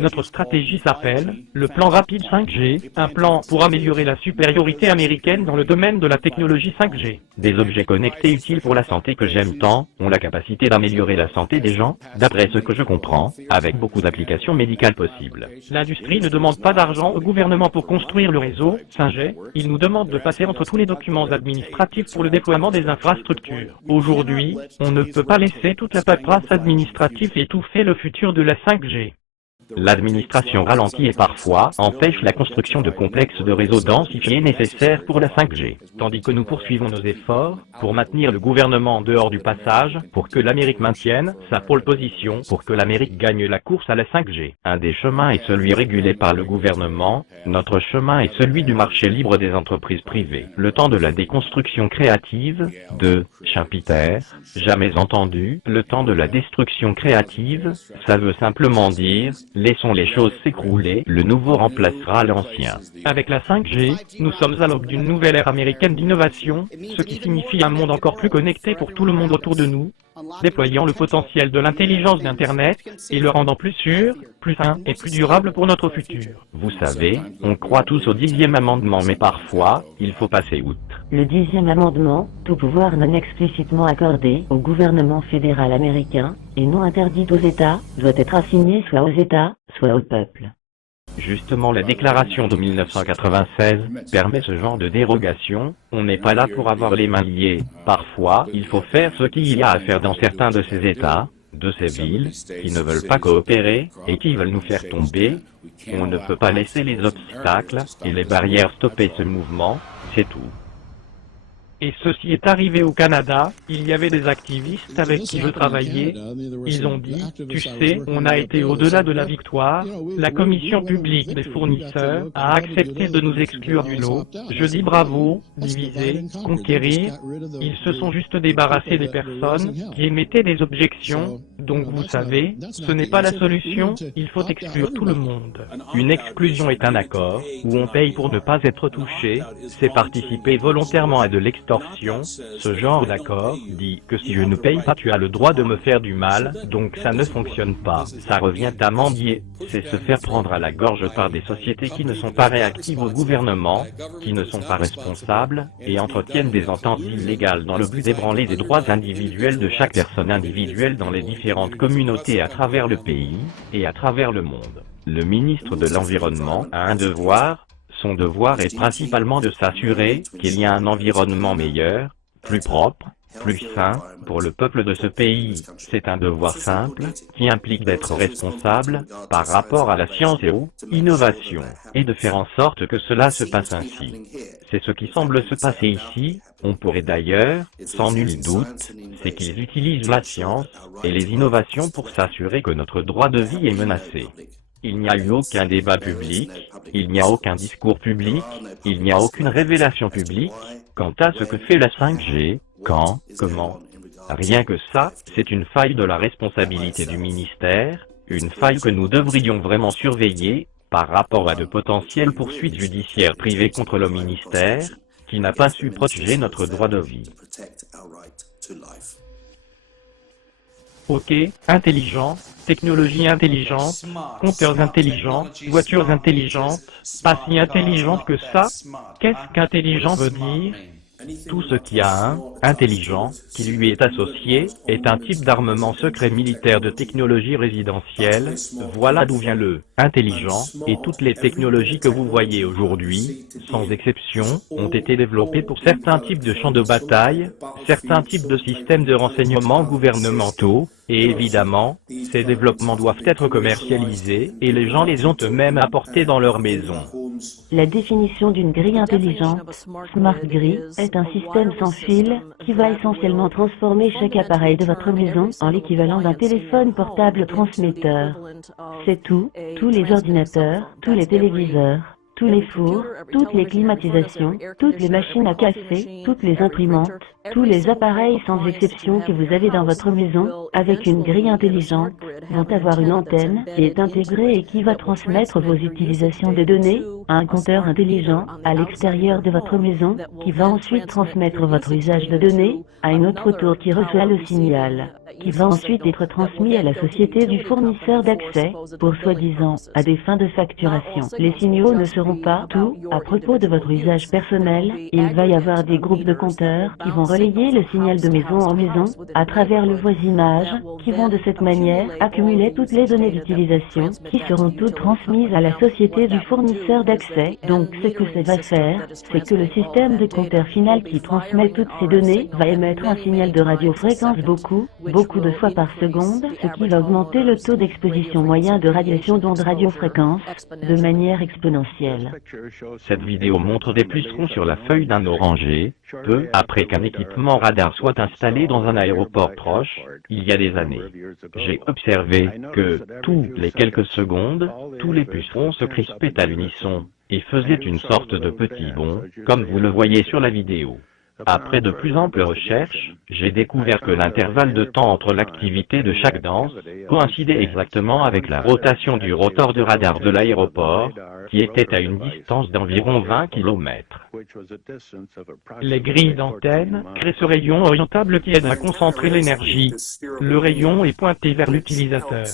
Notre stratégie s'appelle le plan rapide 5G, un plan pour améliorer la supériorité américaine dans le domaine de la technologie 5G. Des objets connectés utiles pour la santé que j'aime tant ont la capacité d'améliorer la santé des gens, d'après ce que je comprends, avec beaucoup d'applications médicales possibles. L'industrie ne demande pas d'argent au gouvernement pour construire le réseau 5G, il nous demande de passer entre tous les documents administratifs pour le déploiement des infrastructures. Aujourd'hui, on ne peut pas laisser toute la paperasse administrative étouffer le futur de la 5G. L'administration ralentit et parfois empêche la construction de complexes de réseaux densifiés nécessaires pour la 5G, tandis que nous poursuivons nos efforts pour maintenir le gouvernement en dehors du passage, pour que l'Amérique maintienne sa pole position, pour que l'Amérique gagne la course à la 5G. Un des chemins est celui régulé par le gouvernement, notre chemin est celui du marché libre des entreprises privées. Le temps de la déconstruction créative, de Schumpeter, jamais entendu, le temps de la destruction créative, ça veut simplement dire laissons les choses s'écrouler, le nouveau remplacera l'ancien. Avec la 5G, nous sommes à l'aube d'une nouvelle ère américaine d'innovation, ce qui signifie un monde encore plus connecté pour tout le monde autour de nous, déployant le potentiel de l'intelligence d'Internet et le rendant plus sûr, plus sain et plus durable pour notre futur. Vous savez, on croit tous au 10e amendement mais parfois, il faut passer outre. Le 10e amendement, tout pouvoir non explicitement accordé au gouvernement fédéral américain et non interdit aux États, doit être assigné soit aux États, soit au peuple. Justement, la déclaration de 1996 permet ce genre de dérogation. On n'est pas là pour avoir les mains liées. Parfois, il faut faire ce qu'il y a à faire dans certains de ces États, de ces villes, qui ne veulent pas coopérer et qui veulent nous faire tomber. On ne peut pas laisser les obstacles et les barrières stopper ce mouvement, c'est tout. Et ceci est arrivé au Canada, il y avait des activistes avec qui je travaillais, ils ont dit, tu sais, on a été au-delà de la victoire, la commission publique des fournisseurs a accepté de nous exclure du lot, je dis bravo, diviser, conquérir, ils se sont juste débarrassés des personnes qui émettaient des objections, donc vous savez, ce n'est pas la solution, il faut exclure tout le monde. Une exclusion est un accord, où on paye pour ne pas être touché, c'est participer volontairement à de l'extorsion. Ce genre d'accord dit que si je ne paye pas tu as le droit de me faire du mal, donc ça ne fonctionne pas. Ça revient à mendier, c'est se faire prendre à la gorge par des sociétés qui ne sont pas réactives au gouvernement, qui ne sont pas responsables, et entretiennent des ententes illégales dans le but d'ébranler les droits individuels de chaque personne individuelle dans les différentes communautés à travers le pays, et à travers le monde. Le ministre de l'Environnement a un devoir. Son devoir est principalement de s'assurer qu'il y a un environnement meilleur, plus propre, plus sain, pour le peuple de ce pays. C'est un devoir simple, qui implique d'être responsable, par rapport à la science et aux innovations, et de faire en sorte que cela se passe ainsi. C'est ce qui semble se passer ici, on pourrait d'ailleurs, sans nul doute, c'est qu'ils utilisent la science, et les innovations pour s'assurer que notre droit de vie est menacé. Il n'y a eu aucun débat public, il n'y a aucun discours public, il n'y a aucune révélation publique, quant à ce que fait la 5G, quand, comment. Rien que ça, c'est une faille de la responsabilité du ministère, une faille que nous devrions vraiment surveiller, par rapport à de potentielles poursuites judiciaires privées contre le ministère, qui n'a pas su protéger notre droit de vie. Ok, intelligent, technologie intelligente, compteurs intelligents, voitures intelligentes, pas si intelligentes que ça. Qu'est-ce qu'intelligent veut dire? Tout ce qui a un intelligent qui lui est associé est un type d'armement secret militaire de technologie résidentielle. Voilà d'où vient le intelligent, et toutes les technologies que vous voyez aujourd'hui, sans exception, ont été développées pour certains types de champs de bataille, certains types de systèmes de renseignement gouvernementaux, et évidemment, ces développements doivent être commercialisés, et les gens les ont eux-mêmes apportés dans leur maison. La définition d'une grille intelligente, Smart Grid, est un système sans fil qui va essentiellement transformer chaque appareil de votre maison en l'équivalent d'un téléphone portable transmetteur. C'est tout, tous les ordinateurs, tous les téléviseurs, tous les fours, toutes les climatisations, toutes les machines à café, toutes les imprimantes, tous les appareils sans exception que vous avez dans votre maison, avec une grille intelligente, vont avoir une antenne qui est intégrée et qui va transmettre vos utilisations de données à un compteur intelligent à l'extérieur de votre maison, qui va ensuite transmettre votre usage de données à une autre tour qui reçoit le signal, qui va ensuite être transmis à la société du fournisseur d'accès, pour soi-disant, à des fins de facturation. Les signaux ne seront pas tout à propos de votre usage personnel, il va y avoir des groupes de compteurs qui vont relayer le signal de maison en maison, à travers le voisinage, qui vont de cette manière accumuler toutes les données d'utilisation, qui seront toutes transmises à la société du fournisseur d'accès. Donc ce que ça va faire, c'est que le système de compteur final qui transmet toutes ces données va émettre un signal de radiofréquence beaucoup de fois par seconde, ce qui va augmenter le taux d'exposition moyen de radiation d'ondes radiofréquences, de manière exponentielle. Cette vidéo montre des pucerons sur la feuille d'un oranger, peu après qu'un équipement radar soit installé dans un aéroport proche, il y a des années. J'ai observé que, tous les quelques secondes, tous les pucerons se crispaient à l'unisson, et faisaient une sorte de petit bond, comme vous le voyez sur la vidéo. Après de plus amples recherches, j'ai découvert que l'intervalle de temps entre l'activité de chaque danse coïncidait exactement avec la rotation du rotor de radar de l'aéroport, qui était à une distance d'environ 20 km. Les grilles d'antenne créent ce rayon orientable qui aide à concentrer l'énergie. Le rayon est pointé vers l'utilisateur.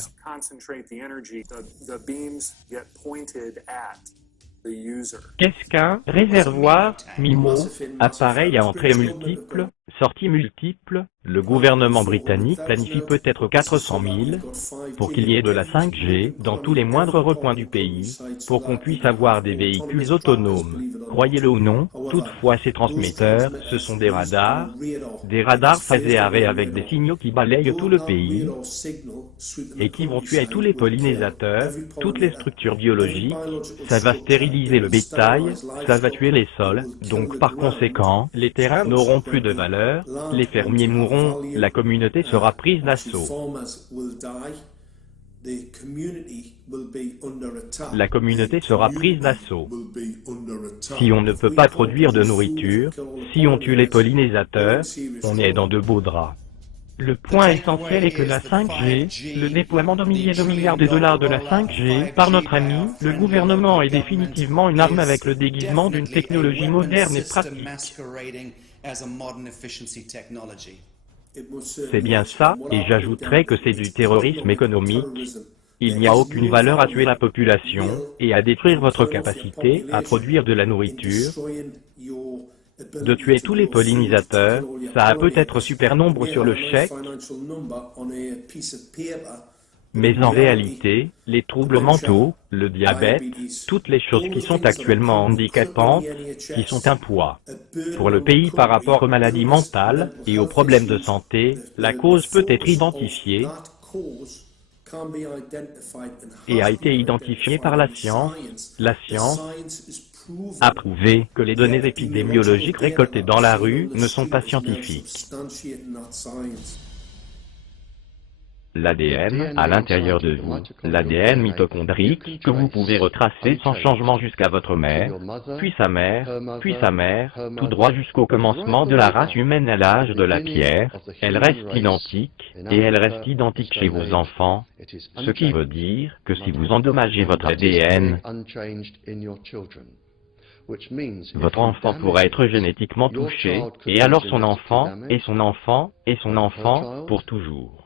Qu'est-ce qu'un réservoir MIMO? Appareil à entrée multiple, sortie multiple. Le gouvernement britannique planifie peut-être 400 000 pour qu'il y ait de la 5G dans tous les moindres recoins du pays, pour qu'on puisse avoir des véhicules autonomes Croyez-le ou non, toutefois ces transmetteurs, ce sont des radars phasés arrêt avec des signaux qui balayent tout le pays et qui vont tuer tous les pollinisateurs, toutes les structures biologiques, ça va stériliser le bétail, ça va tuer les sols, donc par conséquent, les terrains n'auront plus de valeur, les fermiers mourront, la communauté sera prise d'assaut. La communauté sera prise d'assaut. Si on ne peut pas produire de nourriture, si on tue les pollinisateurs, on est dans de beaux draps. Le point essentiel est que la 5G, le déploiement de milliers de milliards de dollars de la 5G par notre ami, le gouvernement est définitivement une arme avec le déguisement d'une technologie moderne et pratique. C'est bien ça, et j'ajouterais que c'est du terrorisme économique. Il n'y a aucune valeur à tuer la population, et à détruire votre capacité à produire de la nourriture. De tuer tous les pollinisateurs, ça a peut-être super nombre sur le chèque, mais en réalité, les troubles mentaux, le diabète, toutes les choses qui sont actuellement handicapantes, qui sont un poids pour le pays par rapport aux maladies mentales et aux problèmes de santé, la cause peut être identifiée et a été identifiée par la science. La science a prouvé que les données épidémiologiques récoltées dans la rue ne sont pas scientifiques. L'ADN, à l'intérieur de vous, l'ADN mitochondrique, que vous pouvez retracer sans changement jusqu'à votre mère, puis sa mère, tout droit jusqu'au commencement de la race humaine à l'âge de la pierre, elle reste identique, et elle reste identique chez vos enfants, ce qui veut dire que si vous endommagez votre ADN, votre enfant pourra être génétiquement touché, et alors son enfant, et son enfant, et son enfant, pour toujours.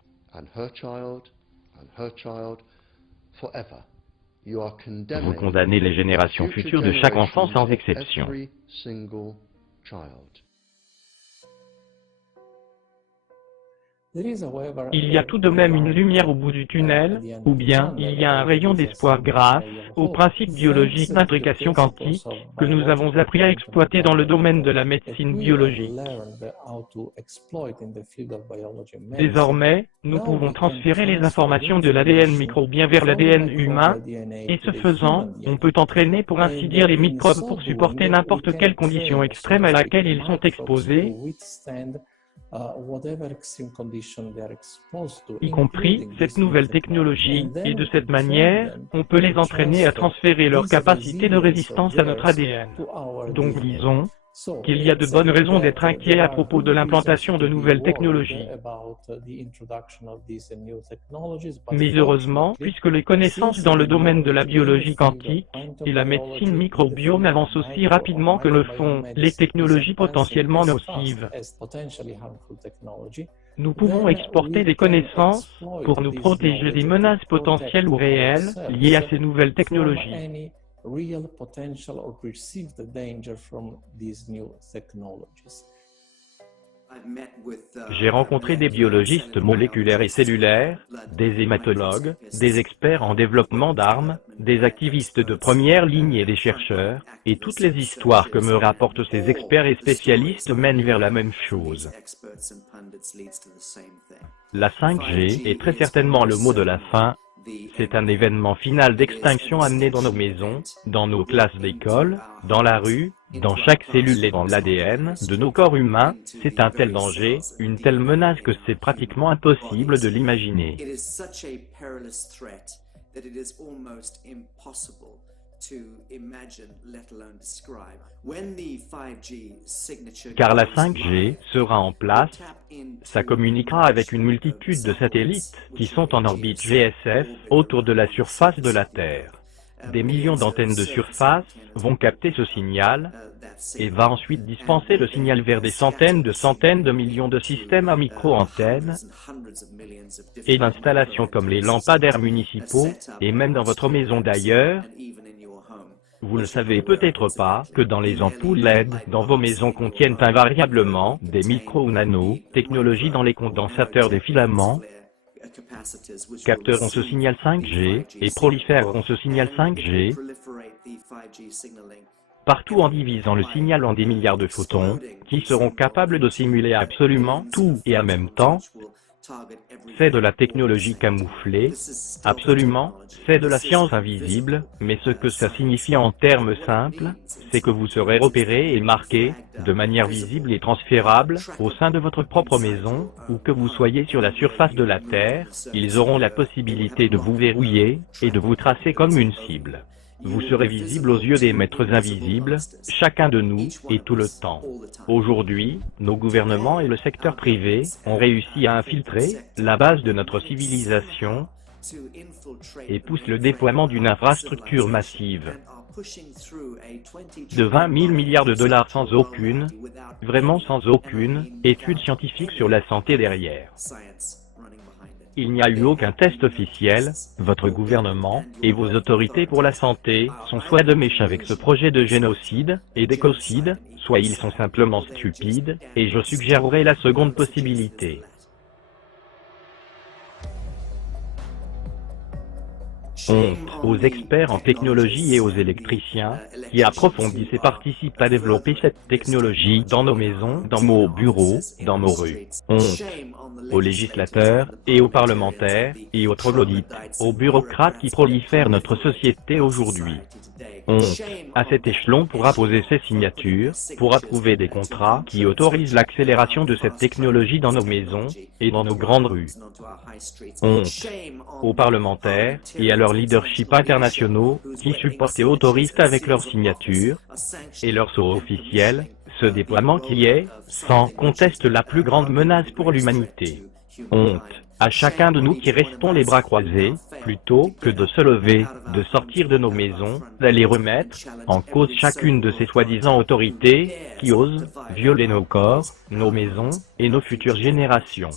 Vous condamnez les générations futures de chaque enfant sans exception. Il y a tout de même une lumière au bout du tunnel, ou bien il y a un rayon d'espoir grâce au principe biologique d'intrication quantique que nous avons appris à exploiter dans le domaine de la médecine biologique. Désormais, nous pouvons transférer les informations de l'ADN microbien vers l'ADN humain, et ce faisant, on peut entraîner pour ainsi dire les microbes pour supporter n'importe quelle condition extrême à laquelle ils sont exposés, y compris cette nouvelle technologie, et de cette manière, on peut les entraîner à transférer leur capacité de résistance à notre ADN. Donc disons qu'il y a de bonnes raisons d'être inquiet à propos de l'implantation de nouvelles technologies. Mais heureusement, puisque les connaissances dans le domaine de la biologie quantique et la médecine microbiome avancent aussi rapidement que le font les technologies potentiellement nocives, nous pouvons exporter des connaissances pour nous protéger des menaces potentielles ou réelles liées à ces nouvelles technologies. J'ai rencontré des biologistes moléculaires et cellulaires, des hématologues, des experts en développement d'armes, des activistes de première ligne et des chercheurs, et toutes les histoires que me rapportent ces experts et spécialistes mènent vers la même chose. La 5G est très certainement le mot de la fin. C'est un événement final d'extinction amené dans nos maisons, dans nos classes d'école, dans la rue, dans chaque cellule et dans l'ADN de nos corps humains. C'est un tel danger, une telle menace que c'est pratiquement impossible de l'imaginer. Car la 5G sera en place, ça communiquera avec une multitude de satellites qui sont en orbite GSF autour de la surface de la Terre. Des millions d'antennes de surface vont capter ce signal et va ensuite dispenser le signal vers des centaines de millions de systèmes à micro-antennes et d'installations comme les lampadaires municipaux et même dans votre maison d'ailleurs. Vous ne savez peut-être pas que dans les ampoules LED dans vos maisons contiennent invariablement des micro ou nano technologies dans les condensateurs des filaments, capteront ce signal 5G et proliféreront ce signal 5G. partout en divisant le signal en des milliards de photons, qui seront capables de simuler absolument tout et en même temps. C'est de la technologie camouflée, absolument, c'est de la science invisible, mais ce que ça signifie en termes simples, c'est que vous serez repéré et marqué, de manière visible et transférable, au sein de votre propre maison, ou que vous soyez sur la surface de la Terre, ils auront la possibilité de vous verrouiller, et de vous tracer comme une cible. Vous serez visible aux yeux des maîtres invisibles, chacun de nous, et tout le temps. Aujourd'hui, nos gouvernements et le secteur privé ont réussi à infiltrer la base de notre civilisation et poussent le déploiement d'une infrastructure massive de 20 000 milliards de dollars sans aucune, vraiment sans aucune, étude scientifique sur la santé derrière. Il n'y a eu aucun test officiel, votre gouvernement, et vos autorités pour la santé, sont soit de mèche avec ce projet de génocide, et d'écocide, soit ils sont simplement stupides, et je suggérerais la seconde possibilité. Honte aux experts en technologie et aux électriciens, qui approfondissent et participent à développer cette technologie dans nos maisons, dans nos bureaux, dans nos rues. Honte aux législateurs, et aux parlementaires, et aux troglodytes, aux bureaucrates qui prolifèrent notre société aujourd'hui. Honte à cet échelon pour apposer ses signatures, pour approuver des contrats qui autorisent l'accélération de cette technologie dans nos maisons, et dans nos grandes rues. Honte aux parlementaires, et à leurs leaderships internationaux, qui supportent et autorisent avec leurs signatures, et leurs sceaux officiels, ce déploiement qui est, sans conteste, la plus grande menace pour l'humanité. Honte à chacun de nous qui restons les bras croisés, plutôt que de se lever, de sortir de nos maisons, d'aller remettre en cause chacune de ces soi-disant autorités qui osent violer nos corps, nos maisons et nos futures générations.